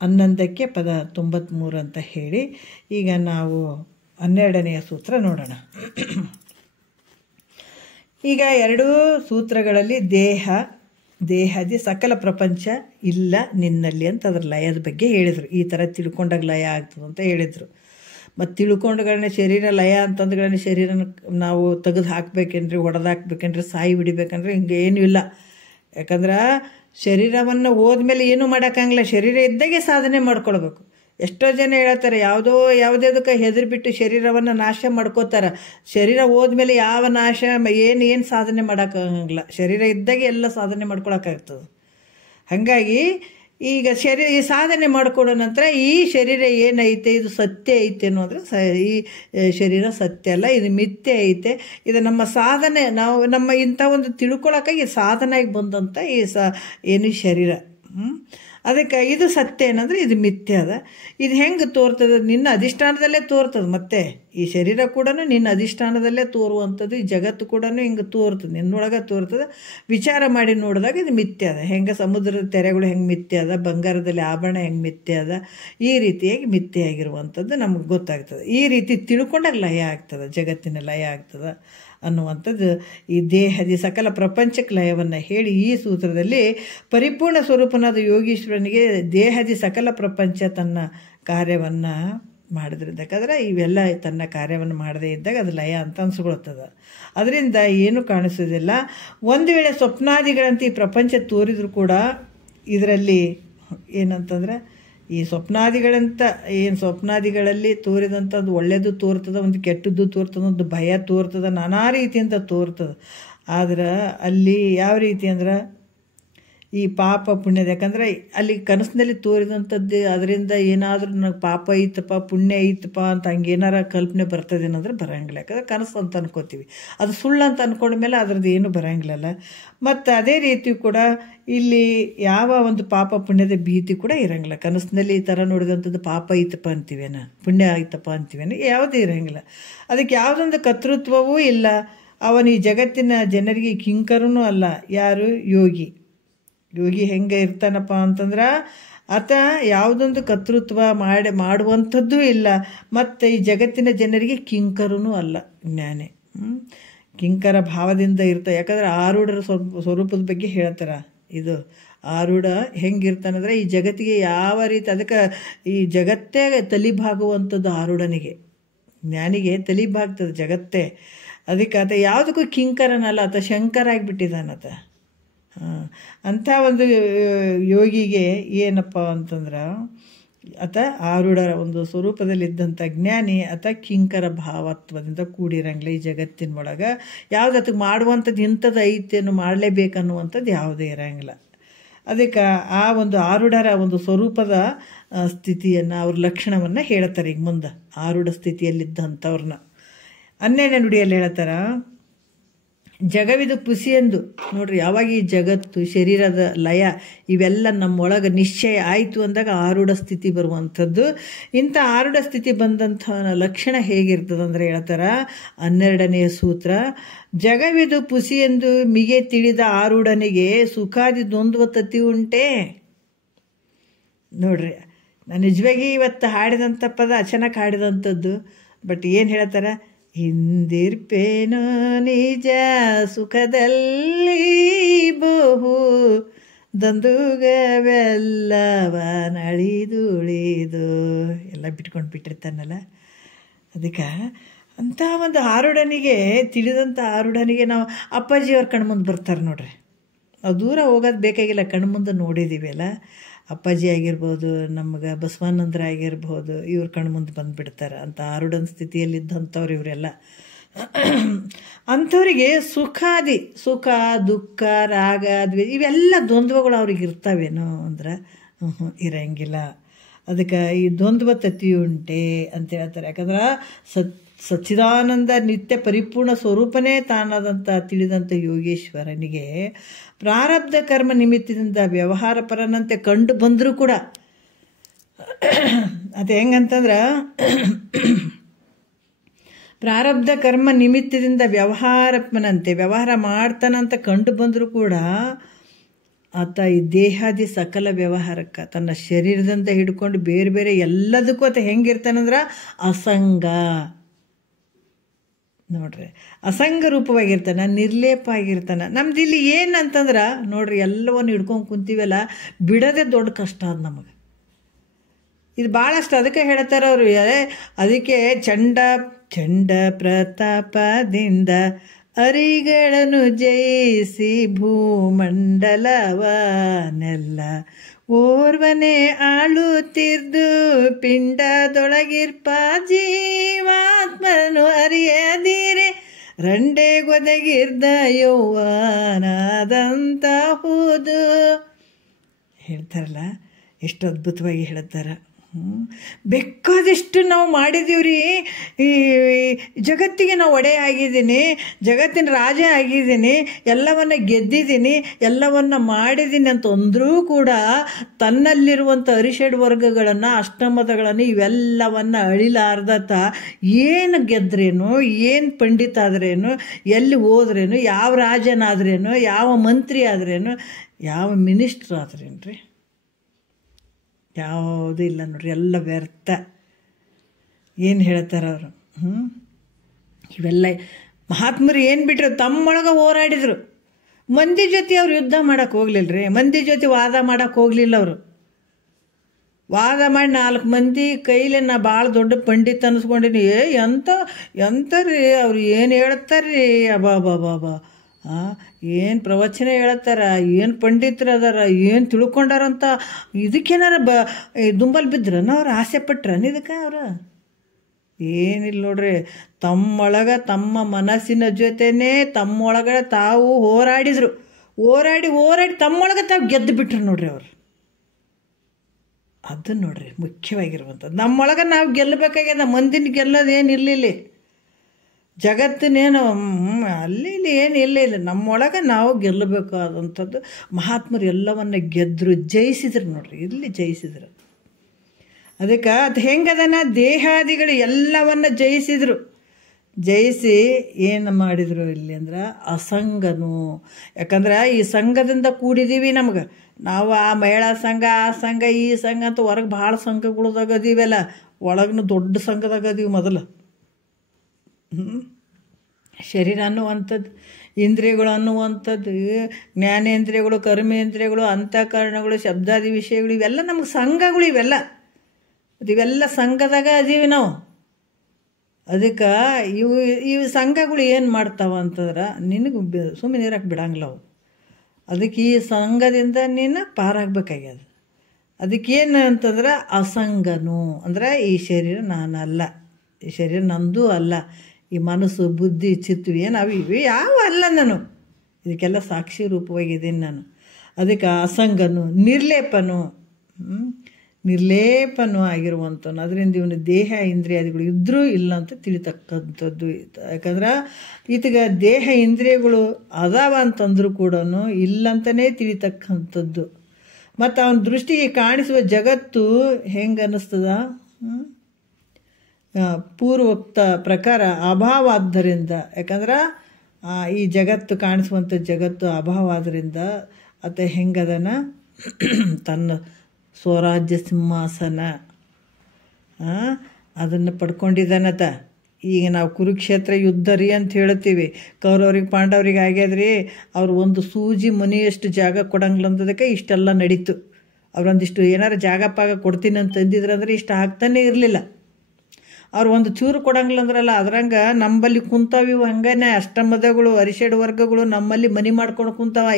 11ಕ್ಕೆ ಪದ 93 ಅಂತ ಹೇಳಿ ಈಗ ನಾವು 12ನೆಯ ಸೂತ್ರ ನೋಡೋಣ. ಈಗ 2 ಸೂತ್ರಗಳಲ್ಲಿ ದೇಹದಿ ಸಕಲ ಪ್ರಪಂಚ ಇಲ್ಲ ನಿನ್ನಲ್ಲಿ ಅಂತ ಅದ್ರ ಲಯದ ಬಗ್ಗೆ ಹೇಳಿದರು. ಈ ಥರ ತಿಳ್ಕೊಂಡಾಗ ಲಯ ಆಗ್ತದೆ ಅಂತ ಹೇಳಿದರು. ಮತ್ತು ತಿಳ್ಕೊಂಡುಗಳನ್ನ ಶರೀರ ಲಯ ಅಂತಂದ್ಗಳನ್ನ ಶರೀರನ ನಾವು ತೆಗೆದು ಹಾಕ್ಬೇಕೇನ್ರಿ, ಹೊಡೆದಾಕ್ಬೇಕೇನ್ರಿ, ಸಾಯಿ ಬಿಡಿಬೇಕಂದ್ರೆ ಹಿಂಗೆ ಏನೂ ಇಲ್ಲ. ಯಾಕಂದ್ರೆ ಶರೀರವನ್ನು ಹೋದ್ಮೇಲೆ ಏನೂ ಮಾಡೋಕ್ಕಾಗಲ್ಲ, ಶರೀರ ಇದ್ದಾಗೆ ಸಾಧನೆ ಮಾಡ್ಕೊಳ್ಬೇಕು. ಎಷ್ಟೋ ಜನ ಹೇಳ್ತಾರೆ ಯಾವುದಕ್ಕೆ ಹೆದರಿಬಿಟ್ಟು ಶರೀರವನ್ನು ನಾಶ ಮಾಡ್ಕೋತಾರೆ. ಶರೀರ ಹೋದ್ಮೇಲೆ ಯಾವ ನಾಶ ಏನು ಸಾಧನೆ ಮಾಡೋಕ್ಕಾಗಲ್ಲ, ಶರೀರ ಇದ್ದಾಗೆ ಎಲ್ಲ ಸಾಧನೆ ಮಾಡ್ಕೊಳಕ್ಕಾಗ್ತದೆ. ಹಾಗಾಗಿ ಈಗ ಈ ಸಾಧನೆ ಮಾಡ್ಕೊಡೋ ನಂತರ ಈ ಶರೀರ ಏನೈತೆ ಇದು ಸತ್ಯ ಐತೇನೋ ಅಂದರೆ ಈ ಶರೀರ ಸತ್ಯ ಅಲ್ಲ, ಇದು ಮಿಥ್ಯೆ ಐತೆ. ಇದು ನಮ್ಮ ಸಾಧನೆ, ನಾವು ನಮ್ಮ ಇಂಥ ಒಂದು ತಿಳ್ಕೊಳಕ್ಕಾಗಿ ಸಾಧನೆಗೆ ಬಂದಂಥ ಏನು ಶರೀರ. ಅದಕ್ಕೆ ಇದು ಸತ್ಯ ಏನಂದ್ರೆ ಇದು ಮಿಥ್ಯ ಅದ. ಇದು ಹೆಂಗೆ ತೋರ್ತದೆ? ನಿನ್ನ ಅಧಿಷ್ಠಾನದಲ್ಲೇ ತೋರ್ತದೆ. ಮತ್ತೆ ಈ ಶರೀರ ಕೂಡ ನಿನ್ನ ಅಧಿಷ್ಠಾನದಲ್ಲೇ ತೋರುವಂಥದ್ದು, ಈ ಜಗತ್ತು ಕೂಡ ಹಿಂಗೆ ತೋರ್ತದೆ, ನಿನ್ನೊಳಗೆ ತೋರ್ತದೆ. ವಿಚಾರ ಮಾಡಿ ನೋಡಿದಾಗ ಇದು ಮಿಥ್ಯ ಅದ. ಹೆಂಗೆ ಸಮುದ್ರದ ತೆರೆಗಳು ಹೆಂಗೆ ಮಿಥ್ಯ ಅದ, ಬಂಗಾರದಲ್ಲಿ ಆಭರಣ ಹೆಂಗೆ ಮಿಥ್ಯ ಅದ, ಈ ರೀತಿಯಾಗಿ ಮಿಥ್ಯ ಆಗಿರುವಂಥದ್ದು ನಮಗೆ ಗೊತ್ತಾಗ್ತದೆ. ಈ ರೀತಿ ತಿಳ್ಕೊಂಡಾಗ ಲಯ ಆಗ್ತದೆ, ಜಗತ್ತಿನ ಲಯ ಆಗ್ತದೆ ಅನ್ನುವಂಥದ್ದು ಈ ದೇಹದಿ ಸಕಲ ಪ್ರಪಂಚಕ್ಕೆ ಲಯವನ್ನು ಹೇಳಿ ಈ ಸೂತ್ರದಲ್ಲಿ ಪರಿಪೂರ್ಣ ಸ್ವರೂಪನಾದ ಯೋಗೀಶ್ವರನಿಗೆ ದೇಹದಿ ಸಕಲ ಪ್ರಪಂಚ ತನ್ನ ಕಾರ್ಯವನ್ನು ಮಾಡಿದ್ರಿಂದ. ಯಾಕಂದ್ರೆ ಇವೆಲ್ಲ ತನ್ನ ಕಾರ್ಯವನ್ನು ಮಾಡದೇ ಇದ್ದಾಗ ಅದು ಲಯ ಅಂತ ಅನ್ಸ್ಕೊಳ್ತದೆ. ಅದರಿಂದ ಏನು ಕಾಣಿಸೋದಿಲ್ಲ. ಒಂದು ವೇಳೆ ಸ್ವಪ್ನಾದಿಗಳಂತ ಈ ಪ್ರಪಂಚ ತೋರಿದ್ರು ಕೂಡ ಇದರಲ್ಲಿ ಏನಂತಂದ್ರೆ ಈ ಸ್ವಪ್ನಾದಿಗಳಂತ ಸ್ವಪ್ನಾದಿಗಳಲ್ಲಿ ತೋರಿದಂಥದ್ದು ಒಳ್ಳೆಯದು ತೋರ್ತದೆ, ಒಂದು ಕೆಟ್ಟದ್ದು ತೋರ್ತದೆ, ಒಂದು ಭಯ ತೋರ್ತದೆ, ನಾನಾ ರೀತಿಯಿಂದ ತೋರ್ತದೆ. ಆದ್ರೆ ಅಲ್ಲಿ ಯಾವ ರೀತಿ ಅಂದ್ರೆ ಈ ಪಾಪ ಪುಣ್ಯದ, ಯಾಕಂದ್ರೆ ಅಲ್ಲಿ ಕನಸಿನಲ್ಲಿ ತೋರಿದಂಥದ್ದು ಅದರಿಂದ ಏನಾದರೂ ನನಗೆ ಪಾಪ ಐತಪ್ಪ ಪುಣ್ಯ ಐತಪ್ಪ ಅಂತ ಹಂಗೇನಾರ ಕಲ್ಪನೆ ಬರ್ತದೆ ಅನ್ನೋದ್ರೆ ಬರೋಂಗಿಲ್ಲ. ಯಾಕಂದ್ರೆ ಕನಸು ಅಂತ ಅನ್ಕೋತೀವಿ, ಅದು ಸುಳ್ಳು ಅಂತ ಅಂದ್ಕೊಂಡ್ಮೇಲೆ ಅದ್ರದ್ದು ಏನು ಬರೋಂಗಿಲ್ಲಲ್ಲ. ಮತ್ತು ಅದೇ ರೀತಿ ಕೂಡ ಇಲ್ಲಿ ಯಾವ ಒಂದು ಪಾಪ ಪುಣ್ಯದ ಭೀತಿ ಕೂಡ ಇರೋಂಗಿಲ್ಲ. ಕನಸಿನಲ್ಲಿ ಈ ಥರ ನೋಡಿದಂಥದ್ದು ಪಾಪ ಐತಪ್ಪ ಅಂತೀವೇನ, ಪುಣ್ಯ ಆಯ್ತಪ್ಪ ಅಂತೀವೇನ, ಯಾವುದೂ ಇರೋಂಗಿಲ್ಲ. ಅದಕ್ಕೆ ಯಾವುದೊಂದು ಕರ್ತೃತ್ವವೂ ಇಲ್ಲ. ಅವನು ಈ ಜಗತ್ತಿನ ಜನರಿಗೆ ಕಿಂಕರನೂ ಅಲ್ಲ. ಯಾರು? ಯೋಗಿ. ಯೋಗಿ ಹೆಂಗೆ ಇರ್ತಾನಪ್ಪ ಅಂತಂದ್ರೆ ಆತ ಯಾವುದೊಂದು ಕರ್ತೃತ್ವ ಮಾಡುವಂಥದ್ದು ಇಲ್ಲ, ಮತ್ತು ಈ ಜಗತ್ತಿನ ಜನರಿಗೆ ಕಿಂಕರನೂ ಅಲ್ಲ. ಜ್ಞಾನಿ ಕಿಂಕರ ಭಾವದಿಂದ ಇರ್ತಾರೆ. ಯಾಕಂದ್ರೆ ಆರೂಢರ ಸ್ವರೂಪದ ಬಗ್ಗೆ ಹೇಳ್ತಾರೆ. ಇದು ಆರೂಢ ಹೆಂಗಿರ್ತಾನಂದ್ರೆ ಈ ಜಗತ್ತಿಗೆ ಯಾವ ರೀತಿ, ಅದಕ್ಕೆ ಈ ಜಗತ್ತೇ ತಲಿಬಾಗುವಂಥದ್ದು ಆರೂಢನಿಗೆ. ಜ್ಞಾನಿಗೆ ತಲಿಬಾಗ್ತದೆ ಜಗತ್ತೇ. ಅದಕ್ಕೆ ಆತ ಯಾವುದಕ್ಕೂ ಕಿಂಕರನಲ್ಲ, ಆತ ಶಂಕರ ಆಗಿಬಿಟ್ಟಿದ್ದಾನತ. ಅಂಥ ಒಂದು ಯೋಗಿಗೆ ಏನಪ್ಪ ಅಂತಂದ್ರೆ ಆತ ಆರೂಢರ ಒಂದು ಸ್ವರೂಪದಲ್ಲಿದ್ದಂಥ ಜ್ಞಾನಿ ಆತ ಕಿಂಕರ ಭಾವತ್ವದಿಂದ ಕೂಡಿರಂಗಿಲ್ಲ. ಈ ಜಗತ್ತಿನ ಒಳಗೆ ಯಾವುದಕ್ಕೆ ಮಾಡುವಂಥದ್ದು ಇಂಥದ್ದು ಐತೇನು ಮಾಡಲೇಬೇಕನ್ನುವಂಥದ್ದು ಯಾವುದೇ ಇರೋಂಗಿಲ್ಲ. ಅದಕ್ಕೆ ಆ ಒಂದು ಆರೂಢರ ಒಂದು ಸ್ವರೂಪದ ಸ್ಥಿತಿಯನ್ನು, ಅವ್ರ ಲಕ್ಷಣವನ್ನು ಹೇಳ್ತಾರೆ ಈಗ ಮುಂದೆ. ಆರೂಢ ಸ್ಥಿತಿಯಲ್ಲಿದ್ದಂಥವ್ರನ್ನ 12ನೇ ನುಡಿಯಲ್ಲಿ ಹೇಳ್ತಾರ, ಜಗವಿದು ಪುಸಿಯೆಂದು. ನೋಡ್ರಿ, ಯಾವಾಗ ಈ ಜಗತ್ತು ಶರೀರದ ಲಯ ಇವೆಲ್ಲ ನಮ್ಮೊಳಗೆ ನಿಶ್ಚಯ ಆಯಿತು ಅಂದಾಗ ಆರೂಢ ಸ್ಥಿತಿ ಬರುವಂಥದ್ದು. ಇಂಥ ಆರೂಢ ಸ್ಥಿತಿ ಬಂದಂಥ ಲಕ್ಷಣ ಹೇಗಿರ್ತದಂದ್ರೆ ಹೇಳ್ತಾರ 12ನೆಯ ಸೂತ್ರ, ಜಗವಿದು ಪುಸಿಯೆಂದು ಮಿಗೆ ತಿಳಿದ ಆರೂಢನಿಗೆ ಸುಖಾದಿ ದ್ವಂದ್ವ ತತಿ ಉಂಟೆ. ನೋಡ್ರಿ, ನಾನು ನಿಜವಾಗಿ ಇವತ್ತು ಹಾಡಿದಂಥ ಪದ ಚೆನ್ನಾಗಿ ಹಾಡಿದಂಥದ್ದು. ಬಟ್ ಏನು ಹೇಳ್ತಾರೆ, ಹಿಂದಿರ್ಪೇನೋ ನಿಜ ಸುಖದಲ್ಲಿ ಬಹು ದಂದುಗವೆಲ್ಲವ ನಳಿದುಳಿದು ಎಲ್ಲ ಬಿಟ್ಟಿರ್ತಾನಲ್ಲ. ಅದಕ್ಕೆ ಅಂಥ ಒಂದು ಆರೂಢನಿಗೆ, ತಿಳಿದಂಥ ಆರೂಢನಿಗೆ ನಾವು ಅಪ್ಪಾಜಿಯವ್ರ ಕಣ್ಮುಂದೆ ಬರ್ತಾರೆ ನೋಡ್ರಿ. ನಾವು ದೂರ ಹೋಗೋದು ಬೇಕಾಗಿಲ್ಲ, ಕಣ್ಮುಂದೆ ನೋಡಿದ್ದೀವಿ ಅಲ್ಲ. ಅಪ್ಪಾಜಿ ಆಗಿರ್ಬೋದು, ನಮ್ಗೆ ಬಸವಾನಂದ್ರ ಆಗಿರ್ಬೋದು, ಇವ್ರ ಕಣ್ಮುಂದೆ ಬಂದುಬಿಡ್ತಾರೆ. ಅಂತ ಆರೂಢನ ಸ್ಥಿತಿಯಲ್ಲಿದ್ದಂಥವ್ರು ಇವರೆಲ್ಲ. ಅಂಥವರಿಗೆ ಸುಖಾದಿ, ಸುಖ ದುಃಖ ರಾಗ ದ್ವೇಷ ಇವೆಲ್ಲ ದ್ವಂದ್ವಗಳು ಅವ್ರಿಗೆ ಇರ್ತಾವೇನೋ ಅಂದ್ರೆ ಇರಂಗಿಲ್ಲ. ಅದಕ್ಕೆ ಈ ದ್ವಂದ್ವ ತತಿಯುಂಟೆ ಅಂತ ಹೇಳ್ತಾರೆ. ಯಾಕಂದ್ರೆ ಸಚ್ಚಿದಾನಂದ ನಿತ್ಯ ಪರಿಪೂರ್ಣ ಸ್ವರೂಪನೇ ತಾನಾದಂಥ ತಿಳಿದಂಥ ಯೋಗೇಶ್ವರನಿಗೆ ಪ್ರಾರಬ್ಧ ಕರ್ಮ ನಿಮಿತ್ತದಿಂದ ವ್ಯವಹಾರ ಪರನಂತೆ ಕಂಡು ಬಂದರೂ ಕೂಡ ಅದು ಹೆಂಗಂತಂದ್ರೆ ಪ್ರಾರಬ್ಧ ಕರ್ಮ ನಿಮಿತ್ತದಿಂದ ವ್ಯವಹಾರ ಮಾಡ್ತಾನಂತ ಕಂಡು ಬಂದರೂ ಕೂಡ ಆತ ಈ ದೇಹಾದಿ ಸಕಲ ವ್ಯವಹಾರಕ್ಕೆ ತನ್ನ ಶರೀರದಿಂದ ಹಿಡ್ಕೊಂಡು ಬೇರೆ ಬೇರೆ ಎಲ್ಲದಕ್ಕೂ ಆತ ಹೆಂಗಿರ್ತಾನಂದ್ರೆ ಅಸಂಗ. ನೋಡ್ರಿ, ಅಸಂಗ ರೂಪವಾಗಿರ್ತಾನೆ, ನಿರ್ಲೇಪ ಆಗಿರ್ತಾನೆ. ನಮ್ದು ಇಲ್ಲಿ ಏನಂತಂದ್ರೆ ನೋಡ್ರಿ, ಎಲ್ಲವನ್ನು ಹಿಡ್ಕೊಂಡು ಕುಂತೀವಲ್ಲ, ಬಿಡೋದೇ ದೊಡ್ಡ ಕಷ್ಟ ಅದು ನಮಗೆ. ಇದು ಭಾಳಷ್ಟು ಅದಕ್ಕೆ ಹೇಳ್ತಾರೆ ಅವರು. ಅದಕ್ಕೆ ಚಂಡ ಪ್ರತಾಪದಿಂದ ಅರಿಗಳನ್ನು ಜಯಿಸಿ ಭೂಮಂಡಲವನೆಲ್ಲ ಓರ್ವನೆ ಆಳುತ್ತಿರ್ದು ಪಿಂಡದೊಳಗಿರ್ಪ ಜೀವಾತ್ಮನು ಅರಿಯದಿರೆ ರಂಡೆ ಗೊದಗಿರ್ದ ಯೌವನದಂತಹುದು ಹೇಳ್ತಾರಲ್ಲ. ಎಷ್ಟು ಅದ್ಭುತವಾಗಿ ಹೇಳ್ತಾರೆ. ಬೇಕಾದಷ್ಟು ನಾವು ಮಾಡಿದೀವ್ರಿ. ಈ ಜಗತ್ತಿಗೆ ನಾವು ಒಡೆಯ ಆಗಿದ್ದೀನಿ, ಜಗತ್ತಿನ ರಾಜ ಆಗಿದ್ದೀನಿ, ಎಲ್ಲವನ್ನ ಗೆದ್ದಿದ್ದೀನಿ, ಎಲ್ಲವನ್ನ ಮಾಡಿದ್ದೀನಿ ಅಂತ ಅಂದರೂ ಕೂಡ ತನ್ನಲ್ಲಿರುವಂಥ ಅರಿಷಡ್ ವರ್ಗಗಳನ್ನು, ಅಷ್ಟಮತಗಳನ್ನು ಇವೆಲ್ಲವನ್ನ ಅಳಿಲಾರ್ದತ ಏನು ಗೆದ್ರೇನು, ಏನು ಪಂಡಿತ ಆದ್ರೇನು, ಎಲ್ಲಿ ಹೋದ್ರೇನು, ಯಾವ ರಾಜನಾದ್ರೇನು, ಯಾವ ಮಂತ್ರಿ ಆದ್ರೇನು, ಯಾವ ಮಿನಿಸ್ಟ್ರ್ ಆದ್ರೇನ್ರಿ, ಯಾವುದೂ ಇಲ್ಲ ನೋಡ್ರಿ, ಎಲ್ಲ ವ್ಯರ್ಥ. ಏನು ಹೇಳ್ತಾರೆ ಅವರು? ಇವೆಲ್ಲ ಮಹಾತ್ಮರು ಏನು ಬಿಟ್ಟರು, ತಮ್ಮೊಳಗೆ ಹೋರಾಡಿದರು. ಮಂದಿ ಜೊತೆ ಅವ್ರು ಯುದ್ಧ ಮಾಡೋಕ್ಕೆ ಹೋಗ್ಲಿಲ್ಲ ರೀ, ಮಂದಿ ಜೊತೆ ವಾದ ಮಾಡೋಕ್ಕೆ ಹೋಗಲಿಲ್ಲ ಅವರು. ವಾದ ಮಾಡಿ 4 ಮಂದಿ ಕೈಲಿ ನಾ ಭಾಳ ದೊಡ್ಡ ಪಂಡಿತ್ ಅನ್ನಿಸ್ಕೊಂಡಿನಿ. ಎಂಥರಿ ಅವ್ರು ಏನು ಹೇಳ್ತಾರ್ರಿ, ಅಬಾ ಏನು ಪ್ರವಚನ ಹೇಳ್ತಾರ, ಏನು ಪಂಡಿತರು ಅದಾರ, ಏನು ತಿಳ್ಕೊಂಡಾರಂತ. ಇದಕ್ಕೇನಾರ ದುಂಬಲ್ ಬಿದ್ರನ ಅವ್ರು, ಆಸೆ ಪಟ್ರನ ಇದಕ್ಕೆ ಅವ್ರು? ಏನಿಲ್ಲ ನೋಡ್ರಿ, ತಮ್ಮೊಳಗೆ ತಮ್ಮ ಮನಸ್ಸಿನ ಜೊತೆನೇ ತಮ್ಮೊಳಗಡೆ ತಾವು ಹೋರಾಡಿದರು. ಹೋರಾಡಿ ತಮ್ಮೊಳಗೆ ತಾವು ಗೆದ್ದು ಬಿಟ್ರು ನೋಡ್ರಿ ಅವರು. ಅದು ನೋಡ್ರಿ ಮುಖ್ಯವಾಗಿರುವಂಥದ್ದು. ನಮ್ಮೊಳಗೆ ನಾವು ಗೆಲ್ಲಬೇಕಾಗ್ಯದ, ಮಂದಿನ ಗೆಲ್ಲೋದು ಏನು ಇರಲಿಲ್ಲ, ಜಗತ್ತಿನೇನು ಅಲ್ಲಿ ಏನು ಇಲ್ಲ. ನಮ್ಮೊಳಗೆ ನಾವು ಗೆಲ್ಲಬೇಕಾದಂಥದ್ದು. ಮಹಾತ್ಮರು ಎಲ್ಲವನ್ನ ಗೆದ್ದರು, ಜಯಿಸಿದ್ರು ನೋಡ್ರಿ, ಇಲ್ಲಿ ಜಯಿಸಿದ್ರು. ಅದಕ್ಕೆ ಅದು ಹೆಂಗದನ, ದೇಹಾದಿಗಳು ಎಲ್ಲವನ್ನ ಜಯಿಸಿದರು. ಜಯಿಸಿ ಏನು ಮಾಡಿದರು ಇಲ್ಲಿ ಅಂದ್ರೆ ಅಸಂಗನು. ಯಾಕಂದ್ರೆ ಈ ಸಂಘದಿಂದ ಕೂಡಿದ್ದೀವಿ. ನಮ್ಗೆ ನಾವು ಆ ಮಹಿಳಾ ಸಂಘ, ಆ ಸಂಘ, ಈ ಸಂಘ ಅಂತ ಹೊರಗೆ ಭಾಳ ಸಂಘಗಳದಾಗದೀವಲ್ಲ, ಒಳಗೂ ದೊಡ್ಡ ಸಂಘದಾಗದೀವಿ ಮೊದಲು. ಶರೀರ ಅನ್ನುವಂಥದ್ದು, ಇಂದ್ರಿಯಗಳು ಅನ್ನುವಂಥದ್ದು, ಜ್ಞಾನೇಂದ್ರಿಯಗಳು, ಕರ್ಮೇಂದ್ರಿಯಗಳು, ಅಂತಃಕರಣಗಳು, ಶಬ್ದಾದಿ ವಿಷಯಗಳು, ಇವೆಲ್ಲ ನಮ್ಗೆ ಸಂಘಗಳು. ಇವೆಲ್ಲ ಸಂಘದಾಗ ಅದೀವಿ ನಾವು. ಅದಕ್ಕೆ ಇವು ಸಂಘಗಳು ಏನು ಮಾಡ್ತಾವ ಅಂತಂದ್ರೆ ನಿನಗೆ ಸುಮ್ಮನೆ ಇರಕ್ಕೆ ಬಿಡಂಗಿಲ್ಲ ಅವು. ಅದಕ್ಕೆ ಈ ಸಂಘದಿಂದ ನೀನು ಪಾರಾಗಬೇಕಾಗ್ಯದ. ಅದಕ್ಕೇನು ಅಂತಂದ್ರೆ ಅಸಂಗನು ಅಂದ್ರೆ ಈ ಶರೀರ ನಾನಲ್ಲ, ಈ ಶರೀರ ನಂದು ಅಲ್ಲ, ಈ ಮನಸ್ಸು ಬುದ್ಧಿ ಚಿತ್ತು ಏನು ಇವೆ ಯಾವ ಅಲ್ಲ, ನಾನು ಇದಕ್ಕೆಲ್ಲ ಸಾಕ್ಷಿ ರೂಪವಾಗಿದ್ದೀನಿ ನಾನು. ಅದಕ್ಕೆ ಅಸಂಗನು, ನಿರ್ಲೇಪನೂ ಆಗಿರುವಂಥನು. ಅದರಿಂದ ಇವನು ದೇಹ ಇಂದ್ರಿಯಾದಿಗಳು ಇದ್ದರೂ ಇಲ್ಲ ಅಂತ ತಿಳಿತಕ್ಕಂಥದ್ದು. ಯಾಕಂದ್ರೆ ಈತಗೆ ದೇಹ ಇಂದ್ರಿಯಗಳು ಅದಾವ ಅಂತಂದ್ರೂ ಕೂಡ ಇಲ್ಲಂತಲೇ ತಿಳಿತಕ್ಕಂಥದ್ದು. ಮತ್ತು ಅವನ ದೃಷ್ಟಿಗೆ ಕಾಣಿಸುವ ಜಗತ್ತು ಹೆಂಗೆ ಅನ್ನಿಸ್ತದ, ಪೂರ್ವೋಕ್ತ ಪ್ರಕಾರ ಅಭಾವ ಆದ್ದರಿಂದ. ಯಾಕಂದ್ರೆ ಈ ಜಗತ್ತು ಕಾಣಿಸುವಂಥ ಜಗತ್ತು ಅಭಾವ ಆದ್ದರಿಂದ ಆತ ಹೆಂಗದನ, ತನ್ನ ಸ್ವರಾಜ್ಯ ಸಿಂಹಾಸನ ಅದನ್ನು ಪಡ್ಕೊಂಡಿದ್ದಾನತ. ಈಗ ನಾವು ಕುರುಕ್ಷೇತ್ರ ಯುದ್ಧ ರೀ ಅಂತ ಹೇಳ್ತೀವಿ, ಕೌರವ್ರಿಗೆ ಪಾಂಡವ್ರಿಗೆ ಆಗ್ಯದ್ರಿ. ಅವ್ರು ಒಂದು ಸೂಜಿ ಮನೆಯಷ್ಟು ಜಾಗ ಕೊಡಂಗಿಲ್ಲ ಅಂದದಕ್ಕೆ ಇಷ್ಟೆಲ್ಲ ನಡೀತು. ಅವ್ರೊಂದಿಷ್ಟು ಏನಾರು ಜಾಗ ಪಾಗ ಕೊಡ್ತೀನಿ ಅಂತ ಅಂದಿದ್ರಂದ್ರೆ ಇಷ್ಟು ಆಗ್ತಾನೆ ಇರಲಿಲ್ಲ. ಅವ್ರು ಒಂದು ಚೂರು ಕೊಡಂಗಿಲ್ಲ ಅಂದ್ರಲ್ಲ, ಅದ್ರಂಗೆ ನಮ್ಮಲ್ಲಿ ಕುಂತಾವ ಇವು ಹಂಗನೇ ಅಷ್ಟಮದಗಳು, ಅರಿಷಡ್ ವರ್ಗಗಳು ನಮ್ಮಲ್ಲಿ ಮನೆ ಮಾಡ್ಕೊಂಡು ಕುಂತಾವ.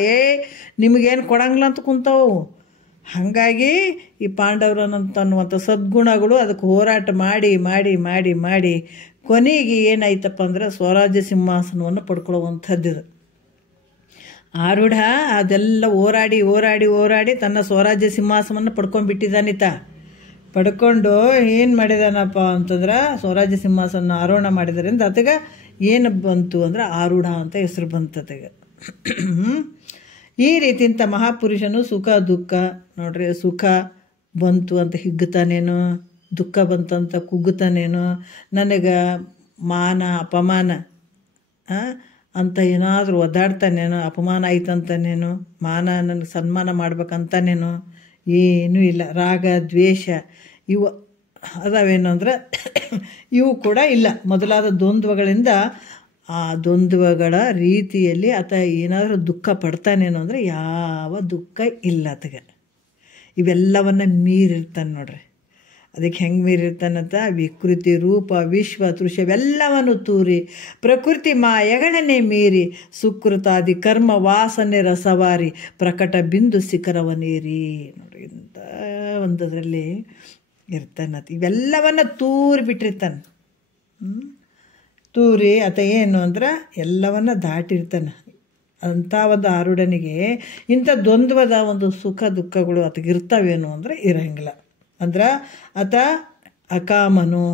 ನಿಮಗೇನು ಕೊಡಂಗಿಲ್ಲ ಅಂತ ಕುಂತಾವು. ಹಾಗಾಗಿ ಈ ಪಾಂಡವರನ್ನಂತನ್ನುವಂಥ ಸದ್ಗುಣಗಳು ಅದಕ್ಕೆ ಹೋರಾಟ ಮಾಡಿ ಮಾಡಿ ಮಾಡಿ ಮಾಡಿ ಕೊನೆಗೆ ಏನಾಯ್ತಪ್ಪ ಅಂದ್ರೆ ಸ್ವರಾಜ್ಯ ಸಿಂಹಾಸನವನ್ನು ಪಡ್ಕೊಳ್ಳುವಂಥದ್ದು. ಆರೂಢ ಅದೆಲ್ಲ ಹೋರಾಡಿ ಹೋರಾಡಿ ಹೋರಾಡಿ ತನ್ನ ಸ್ವರಾಜ್ಯ ಸಿಂಹಾಸನವನ್ನು ಪಡ್ಕೊಂಡ್ಬಿಟ್ಟಿದ್ದಾನಿತ. ಪಡ್ಕೊಂಡು ಏನು ಮಾಡಿದಾನಪ್ಪ ಅಂತಂದ್ರೆ ಸ್ವರಾಜ್ಯ ಸಿಂಹಾಸನ ಆರೋಹಣ ಮಾಡಿದ್ರಿಂದ ಅದಕ್ಕೆ ಏನು ಬಂತು ಅಂದ್ರೆ ಆರೂಢ ಅಂತ ಹೆಸರು ಬಂತದಗೆ. ಈ ರೀತಿಂತ ಮಹಾಪುರುಷನು ಸುಖ ದುಃಖ ನೋಡ್ರಿ, ಸುಖ ಬಂತು ಅಂತ ಹಿಗ್ಗುತ್ತಾನೇನು, ದುಃಖ ಬಂತಂತ ಕುಗ್ಗುತ್ತಾನೇನು, ನನಗೆ ಮಾನ ಅಪಮಾನ ಅಂತ ಏನಾದರೂ ಒದ್ದಾಡ್ತಾನೇನು, ಅಪಮಾನ ಆಯ್ತಂತಾನೇನು, ಮಾನ ನನಗೆ ಸನ್ಮಾನ ಮಾಡ್ಬೇಕಂತಾನೇನು, ಏನೂ ಇಲ್ಲ. ರಾಗ ದ್ವೇಷ ಇವು ಅದಾವೇನು ಅಂದ್ರೆ ಇವು ಕೂಡ ಇಲ್ಲ. ಮೊದಲಾದ ದ್ವಂದ್ವಗಳಿಂದ ಆ ದ್ವಂದ್ವಗಳ ರೀತಿಯಲ್ಲಿ ಆತ ಏನಾದರೂ ದುಃಖ ಪಡ್ತಾನೇನು ಅಂದರೆ ಯಾವ ದುಃಖ ಇಲ್ಲ ಆತಗೆ. ಇವೆಲ್ಲವನ್ನ ಮೀರಿರ್ತಾನೆ ನೋಡ್ರಿ. ಅದಕ್ಕೆ ಹೆಂಗೆ ಮೀರಿರ್ತಾನಂತ, ವಿಕೃತಿ ರೂಪ ವಿಶ್ವ ತೃಷವೆಲ್ಲವನ್ನು ತೂರಿ ಪ್ರಕೃತಿ ಮಾಯಗಳನ್ನೇ ಮೀರಿ ಸುಕೃತಾದಿ ಕರ್ಮ ವಾಸನೆ ರಸವಾರಿ ಪ್ರಕಟ ಬಿಂದು ಶಿಖರವನೇರಿ ನೋಡ್ರಿ. ಇಂಥ ಒಂದರಲ್ಲಿ ಇರ್ತಾನತ. ಇವೆಲ್ಲವನ್ನ ತೂರಿ ಬಿಟ್ಟಿರ್ತಾನೆ. ತೂರಿ ಆತ ಏನು ಅಂದ್ರೆ ಎಲ್ಲವನ್ನ ದಾಟಿರ್ತಾನೆ. ಅಂಥ ಒಂದು ಆರೂಢನಿಗೆ ಇಂಥ ದ್ವಂದ್ವದ ಒಂದು ಸುಖ ದುಃಖಗಳು ಆತಗಿರ್ತಾವೇನು ಅಂದರೆ ಇರಂಗಿಲ್ಲ. ಅಂದ್ರೆ ಆತ ಅಕಾಮನು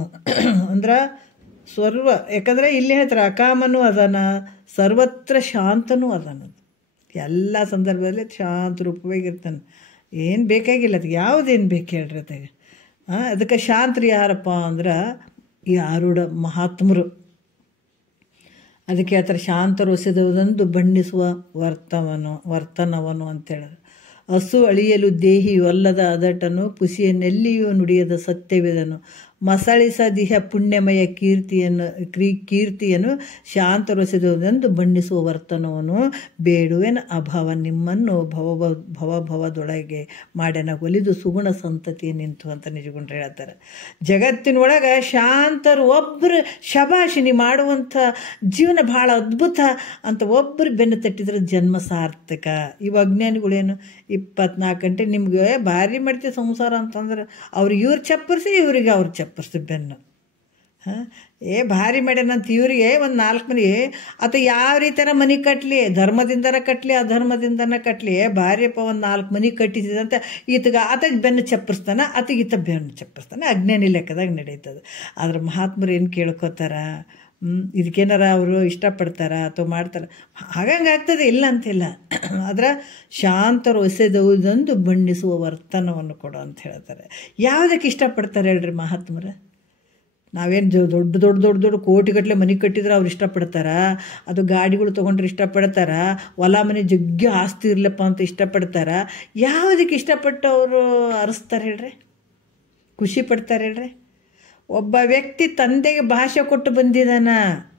ಅಂದ್ರೆ ಯಾಕಂದರೆ ಇಲ್ಲಿ ಹೇಳ್ತಾರೆ ಅಕಾಮನು ಅದನ, ಸರ್ವತ್ರ ಶಾಂತನೂ ಅದನ. ಎಲ್ಲ ಸಂದರ್ಭದಲ್ಲಿ ಶಾಂತ ರೂಪವಾಗಿರ್ತಾನೆ. ಏನು ಬೇಕಾಗಿಲ್ಲ ಅದಕ್ಕೆ, ಯಾವುದೇನು ಬೇಕು ಹೇಳ್ರಿ ಅದಕ್ಕೆ. ಅದಕ್ಕೆ ಶಾಂತರು ಯಾರಪ್ಪ ಅಂದ್ರೆ ಈ ಆರೂಢ ಮಹಾತ್ಮರು. ಅದಕ್ಕೆ ಆ ಥರ ಶಾಂತರೊಸೆದುವುದೊಂದು ಬಣ್ಣಿಸುವ ವರ್ತನವನು ಅಂತೇಳಿದ್ರು. ಹಸು ಅಳಿಯಲು ದೇಹಿಯು ಅಲ್ಲದ ಅದಟನು, ಪುಸಿಯನ್ನೆಲ್ಲಿಯೂ ನುಡಿಯದ ಸತ್ಯವಿದನು, ಮಸಳಿಸದಿಹ ಪುಣ್ಯಮಯ ಕೀರ್ತಿಯನ್ನು ಶಾಂತರೊಸೆದುದೆಂದು ಬಣ್ಣಿಸುವ ವರ್ತನವನ್ನು ಬೇಡುವೆನ ಅಭಾವ ನಿಮ್ಮನ್ನು ಭವದೊಳಗೆ ಮಾಡ್ಯಾನ ಒಲಿದು ಸುಗುಣ ಸಂತತಿ ನಿಂತು ಅಂತ ನಿಜಗುಂಡ್ರೆ ಹೇಳ್ತಾರೆ. ಜಗತ್ತಿನೊಳಗೆ ಶಾಂತರು ಒಬ್ಬರು ಶಭಾಷಿನಿ ಮಾಡುವಂಥ ಜೀವನ ಭಾಳ ಅದ್ಭುತ ಅಂತ ಒಬ್ಬರು ಬೆನ್ನು ತಟ್ಟಿದ್ರೆ ಜನ್ಮ ಸಾರ್ಥಕ. ಇವು ಅಜ್ಞಾನಿಗಳೇನು 24 ಗಂಟೆ ನಿಮ್ಗೆ ಭಾರಿ ಮಾಡ್ತೀವಿ ಸಂಸಾರ ಅಂತಂದ್ರೆ ಅವ್ರಿಗೆ ಇವ್ರು ಚಪ್ಪರಿಸಿ ಇವ್ರಿಗೆ ಅವ್ರು ಚಪ್ಪರಿಸಿ ಬೆನ್ನು. ಭಾರಿ ಮಾಡ್ಯಾನಂತ ಇವರಿಗೆ ಒಂದು 4 ಮನೆ ಅಥವಾ ಯಾವ ರೀತಿಯ ಮನೆ ಕಟ್ಟಲಿ, ಧರ್ಮದಿಂದರ ಕಟ್ಟಲಿ ಅಧರ್ಮದಿಂದನ ಕಟ್ಟಲಿ, ಭಾರ್ಯಪ್ಪ ಒಂದು 4 ಮನೆ ಕಟ್ಟಿಸಿದಂತೆ ಆತಗೆ ಬೆನ್ನು ಚಪ್ಪರಿಸ್ತಾನೆ, ಈತ ಬೆನ್ನು ಚಪ್ಪರಿಸ್ತಾನೆ. ಅಜ್ಞಾನಿ ಲೆಕ್ಕದಾಗ ನಡೀತದೆ. ಆದ್ರೆ ಮಹಾತ್ಮರು ಏನು ಕೇಳ್ಕೊತಾರ, ಇದಕ್ಕೇನಾರ ಅವರು ಇಷ್ಟಪಡ್ತಾರ ಅಥವಾ ಮಾಡ್ತಾರೆ, ಹಾಗಂಗೆ ಆಗ್ತದೆ, ಇಲ್ಲ ಅಂತಿಲ್ಲ. ಆದ್ರೆ ಶಾಂತರು ಎಸೆದುವುದೊಂದು ಬಣ್ಣಿಸುವ ವರ್ತನವನ್ನು ಕೊಡು ಅಂತ ಹೇಳ್ತಾರೆ. ಯಾವುದಕ್ಕೆ ಇಷ್ಟಪಡ್ತಾರೆ ಹೇಳ್ರಿ ಮಹಾತ್ಮರು? ನಾವೇನು ದೊಡ್ಡ ಕೋಟಿಗಟ್ಟಲೆ ಮನೆ ಕಟ್ಟಿದ್ರೆ ಅವ್ರು ಇಷ್ಟಪಡ್ತಾರ, ಅದು ಗಾಡಿಗಳು ತೊಗೊಂಡ್ರೆ ಇಷ್ಟಪಡ್ತಾರ, ಹೊಲ ಮನೆ ಜಗ್ಗಿ ಆಸ್ತಿ ಇರ್ಲಪ್ಪ ಅಂತ ಇಷ್ಟಪಡ್ತಾರ? ಯಾವುದಕ್ಕೆ ಇಷ್ಟಪಟ್ಟು ಅವರು ಅರಸ್ತಾರೆ ಹೇಳ್ರಿ, ಖುಷಿ ಪಡ್ತಾರೆ ಹೇಳ್ರಿ? ಒಬ್ಬ ವ್ಯಕ್ತಿ ತಂದೆಗೆ ಭಾಷೆ ಕೊಟ್ಟು ಬಂದಿದ್ದಾನ,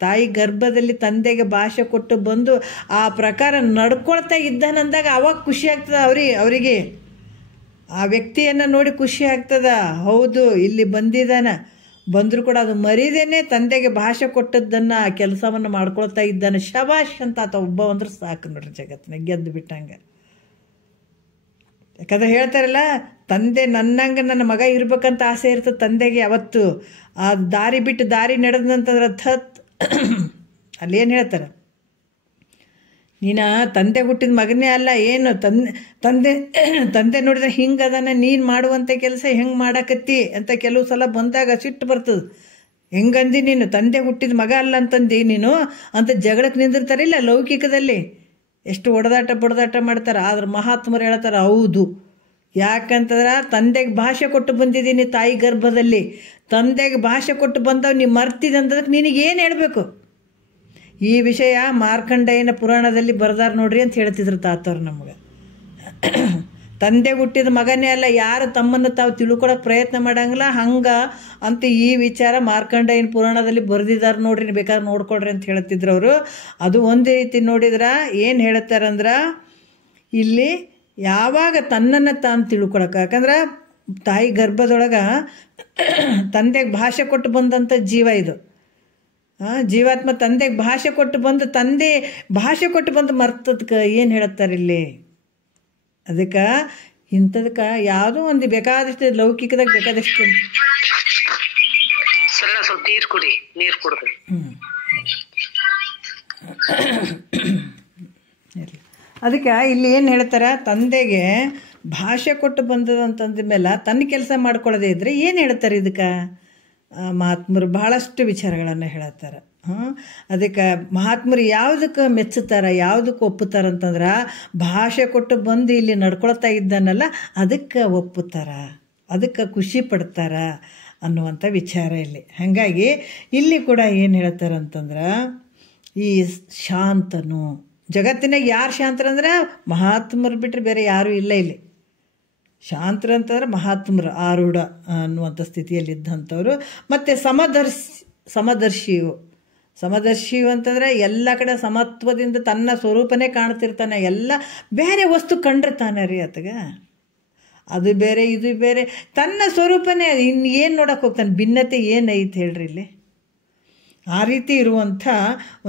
ತಾಯಿ ಗರ್ಭದಲ್ಲಿ ತಂದೆಗೆ ಭಾಷೆ ಕೊಟ್ಟು ಬಂದು ಆ ಪ್ರಕಾರ ನಡ್ಕೊಳ್ತಾ ಇದ್ದಾನಂದಾಗ ಅವಾಗ ಖುಷಿ ಆಗ್ತದ ಅವರಿಗೆ. ಆ ವ್ಯಕ್ತಿಯನ್ನು ನೋಡಿ ಖುಷಿ ಆಗ್ತದ, ಹೌದು ಇಲ್ಲಿ ಬಂದರೂ ಕೂಡ ಅದು ಮರಿದೇನೆ ತಂದೆಗೆ ಭಾಷೆ ಕೊಟ್ಟದ್ದನ್ನು ಆ ಕೆಲಸವನ್ನು ಮಾಡ್ಕೊಳ್ತಾ ಇದ್ದಾನೆ, ಶಬಾಷ್ ಅಂತ ಆತ ಒಬ್ಬ ಅಂದ್ರೆ ಸಾಕು ನೋಡ್ರಿ, ಜಗತ್ತಿನ ಗೆದ್ದು ಬಿಟ್ಟಂಗೆ. ಯಾಕಂದ್ರೆ ಹೇಳ್ತಾರಲ್ಲ, ತಂದೆ ನನ್ನಂಗೆ ನನ್ನ ಮಗ ಇರ್ಬೇಕಂತ ಆಸೆ ಇರ್ತದೆ ತಂದೆಗೆ. ಅವತ್ತು ಆ ದಾರಿ ಬಿಟ್ಟು ದಾರಿ ನಡೆದಂತಂದ್ರೆ ಅಲ್ಲೇನು ಹೇಳ್ತಾರೆ, ನೀನು ತಂದೆ ಹುಟ್ಟಿದ ಮಗನೇ ಅಲ್ಲ, ಏನು ತಂದೆ ನೋಡಿದ್ರೆ ಹಿಂಗದಾನ, ನೀನು ಮಾಡುವಂಥ ಕೆಲಸ ಹೆಂಗೆ ಮಾಡಾಕತ್ತಿ ಅಂತ ಕೆಲವು ಸಲ ಬಂದಾಗ ಸಿಟ್ಟು ಬರ್ತದೆ. ಹೆಂಗಂದು ನೀನು ತಂದೆ ಹುಟ್ಟಿದ ಮಗ ಅಲ್ಲ ಅಂತಂದು ನೀನು ಅಂತ ಜಗಳಕ್ಕೆ ನಿಂದಿರ್ತಾರಿಲ್ಲ ಲೌಕಿಕದಲ್ಲಿ, ಎಷ್ಟು ಬಡದಾಟ ಮಾಡ್ತಾರೆ. ಆದ್ರೆ ಮಹಾತ್ಮರು ಹೇಳ್ತಾರೆ, ಹೌದು, ಯಾಕಂತಂದ್ರೆ ತಂದೆಗೆ ಭಾಷೆ ಕೊಟ್ಟು ಬಂದಿದ್ದೀನಿ ತಾಯಿ ಗರ್ಭದಲ್ಲಿ, ತಂದೆಗೆ ಭಾಷೆ ಕೊಟ್ಟು ಬಂದವು ನೀ ಮರ್ತಿದಂತದಕ್ಕೆ ನಿನಗೇನು ಹೇಳಬೇಕು? ಈ ವಿಷಯ ಮಾರ್ಕಂಡೇಯನ ಪುರಾಣದಲ್ಲಿ ಬರ್ದಾರ ನೋಡ್ರಿ ಅಂತ ಹೇಳ್ತಿದ್ರು ತಾತವ್ರು ನಮ್ಗೆ. ತಂದೆ ಹುಟ್ಟಿದ ಮಗನೇ ಅಲ್ಲ, ಯಾರು ತಮ್ಮನ್ನು ತಾವು ತಿಳ್ಕೊಳಕ್ಕೆ ಪ್ರಯತ್ನ ಮಾಡಂಗಿಲ್ಲ ಹಂಗೆ ಅಂತ ಈ ವಿಚಾರ ಮಾರ್ಕಂಡೇಯನ ಪುರಾಣದಲ್ಲಿ ಬರೆದಿದ್ದಾರೆ ನೋಡ್ರಿ, ಬೇಕಾದ್ರೆ ನೋಡ್ಕೊಳ್ರಿ ಅಂತ ಹೇಳ್ತಿದ್ರು ಅವರು. ಅದು ಒಂದು ರೀತಿ ನೋಡಿದ್ರೆ ಏನು ಹೇಳ್ತಾರಂದ್ರೆ, ಇಲ್ಲಿ ಯಾವಾಗ ತನ್ನನ್ನು ತಾನು ತಿಳ್ಕೊಳಕ್ಕೆ, ಯಾಕಂದ್ರೆ ತಾಯಿ ಗರ್ಭದೊಳಗೆ ತಂದೆಗೆ ಭಾಷೆ ಕೊಟ್ಟು ಬಂದಂಥ ಜೀವ ಇದು, ಜೀವಾತ್ಮ ತಂದೆಗೆ ಭಾಷೆ ಕೊಟ್ಟು ಬಂದು ತಂದೆ ಭಾಷೆ ಕೊಟ್ಟು ಬಂದು ಮರ್ತದಕ್ಕೆ ಏನು ಹೇಳ್ತಾರೆ ಇಲ್ಲಿ? ಅದಕ್ಕೆ ಇಂಥದಕ್ಕೆ ಯಾವುದೋ ಒಂದು ಬೇಕಾದಷ್ಟು ಲೌಕಿಕದಾಗ ಬೇಕಾದಷ್ಟು ಸ್ವಲ್ಪ ನೀರು ಕುಡ್ರಿ. ಅದಕ್ಕೆ ಇಲ್ಲಿ ಏನು ಹೇಳ್ತಾರೆ, ತಂದೆಗೆ ಭಾಷೆ ಕೊಟ್ಟು ಬಂದದಂತಂದ ಮೇಲೆ ತನ್ನ ಕೆಲಸ ಮಾಡ್ಕೊಳ್ಳೋದೇ ಇದ್ರೆ ಏನು ಹೇಳ್ತಾರೆ ಇದಕ್ಕೆ? ಮಹಾತ್ಮರು ಬಹಳಷ್ಟು ವಿಚಾರಗಳನ್ನು ಹೇಳ್ತಾರೆ. ಅದಕ್ಕೆ ಮಹಾತ್ಮರು ಯಾವುದಕ್ಕೆ ಮೆಚ್ಚುತ್ತಾರೆ, ಯಾವುದಕ್ಕೆ ಒಪ್ಪುತ್ತಾರಂತಂದ್ರೆ, ಭಾಷೆ ಕೊಟ್ಟು ಬಂದು ಇಲ್ಲಿ ನಡ್ಕೊಳ್ತಾ ಇದ್ದಾನಲ್ಲ ಅದಕ್ಕೆ ಒಪ್ಪುತ್ತಾರ, ಅದಕ್ಕೆ ಖುಷಿ ಪಡ್ತಾರ ಅನ್ನುವಂಥ ವಿಚಾರ ಇಲ್ಲಿ. ಹಾಗಾಗಿ ಇಲ್ಲಿ ಕೂಡ ಏನು ಹೇಳ್ತಾರಂತಂದ್ರೆ, ಈ ಶಾಂತನು ಜಗತ್ತಿನಾಗ ಯಾರು ಶಾಂತರಂದ್ರೆ ಮಹಾತ್ಮರು ಬಿಟ್ಟರೆ ಬೇರೆ ಯಾರೂ ಇಲ್ಲ ಇಲ್ಲಿ. ಶಾಂತರ ಅಂತಂದ್ರೆ ಮಹಾತ್ಮರು ಆರೂಢ ಅನ್ನುವಂಥ ಸ್ಥಿತಿಯಲ್ಲಿದ್ದಂಥವ್ರು. ಮತ್ತು ಸಮದರ್ಶಿಯು ಅಂತಂದರೆ ಎಲ್ಲ ಕಡೆ ಸಮತ್ವದಿಂದ ತನ್ನ ಸ್ವರೂಪನೇ ಕಾಣ್ತಿರ್ತಾನೆ. ಎಲ್ಲ ಬೇರೆ ವಸ್ತು ಕಂಡಿರ್ತಾನೆ ರೀ ಆತಗೆ, ಅದು ಬೇರೆ ಇದು ಬೇರೆ, ತನ್ನ ಸ್ವರೂಪನೇ. ಇನ್ನು ಏನು ನೋಡಕ್ಕೆ ಹೋಗ್ತಾನೆ, ಭಿನ್ನತೆ ಏನೈತೆ ಹೇಳ್ರಿ ಇಲ್ಲಿ? ಆ ರೀತಿ ಇರುವಂಥ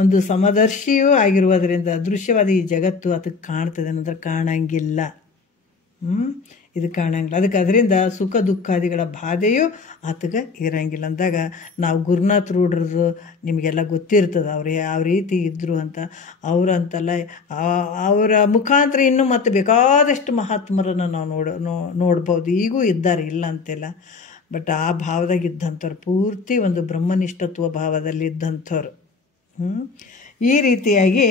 ಒಂದು ಸಮದರ್ಶಿಯೂ ಆಗಿರುವುದರಿಂದ ದೃಶ್ಯವಾದ ಈ ಜಗತ್ತು ಅದಕ್ಕೆ ಕಾಣ್ತದೆ ಅನ್ನೋದ್ರೆ ಕಾಣಂಗಿಲ್ಲ. ಇದು ಕಾಣಂಗಿಲ್ಲ. ಅದಕ್ಕೆ ಅದರಿಂದ ಸುಖ ದುಃಖಾದಿಗಳ ಬಾಧೆಯೂ ಆತಗೆ ಇರಂಗಿಲ್ಲ. ಅಂದಾಗ ನಾವು ಗುರುನಾಥ್ ರೂಢರದು ನಿಮಗೆಲ್ಲ ಗೊತ್ತಿರ್ತದೆ, ಅವ್ರು ಯಾವ ರೀತಿ ಇದ್ದರು ಅಂತ. ಅವರಂತಲ್ಲ, ಅವರ ಮುಖಾಂತರ ಇನ್ನೂ ಮತ್ತು ಬೇಕಾದಷ್ಟು ಮಹಾತ್ಮರನ್ನು ನಾವು ನೋಡ್ಬೋದು. ಈಗೂ ಇದ್ದಾರೆ, ಇಲ್ಲ ಅಂತಿಲ್ಲ. ಬಟ್ ಆ ಭಾವದಾಗ ಇದ್ದಂಥವ್ರು, ಪೂರ್ತಿ ಒಂದು ಬ್ರಹ್ಮನಿಷ್ಠತ್ವ ಭಾವದಲ್ಲಿ ಇದ್ದಂಥವ್ರು. ಈ ರೀತಿಯಾಗಿ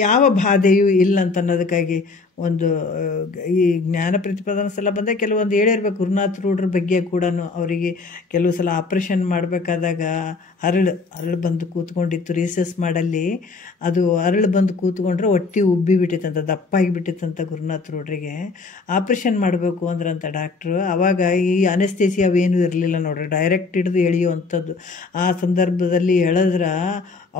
ಯಾವ ಬಾಧೆಯೂ ಇಲ್ಲ ಅಂತ ಅನ್ನೋದಕ್ಕಾಗಿ ಒಂದು ಈ ಜ್ಞಾನ ಪ್ರತಿಪಾದನಾ ಸಲ ಬಂದಾಗ ಕೆಲವೊಂದು ಹೇಳಿರ್ಬೇಕು. ಗುರುನಾಥ್ ರೂಢರ ಬಗ್ಗೆ ಕೂಡ ಅವರಿಗೆ ಕೆಲವು ಸಲ ಆಪ್ರೇಷನ್ ಮಾಡಬೇಕಾದಾಗ ಅರಳು ಬಂದು ಕೂತ್ಕೊಂಡಿತ್ತು ರೀಸಸ್ ಮಾಡಲ್ಲಿ. ಅದು ಅರಳು ಬಂದು ಕೂತ್ಕೊಂಡ್ರೆ ಹೊಟ್ಟೆ ಉಬ್ಬಿ ಬಿಟ್ಟಿತ್ತಂತ, ದಪ್ಪಾಗಿ ಬಿಟ್ಟಿತ್ತಂತ ಗುರುನಾಥ್ ರೂಢರಿಗೆ. ಆಪ್ರೇಷನ್ ಮಾಡಬೇಕು ಅಂದ್ರಂತ ಡಾಕ್ಟ್ರು. ಆವಾಗ ಈ ಅನೆಸ್ಥೇಸಿ ಅವೇನೂ ಇರಲಿಲ್ಲ ನೋಡ್ರಿ, ಡೈರೆಕ್ಟ್ ಹಿಡಿದು ಎಳೆಯುವಂಥದ್ದು. ಆ ಸಂದರ್ಭದಲ್ಲಿ ಎಳೆದ್ರೆ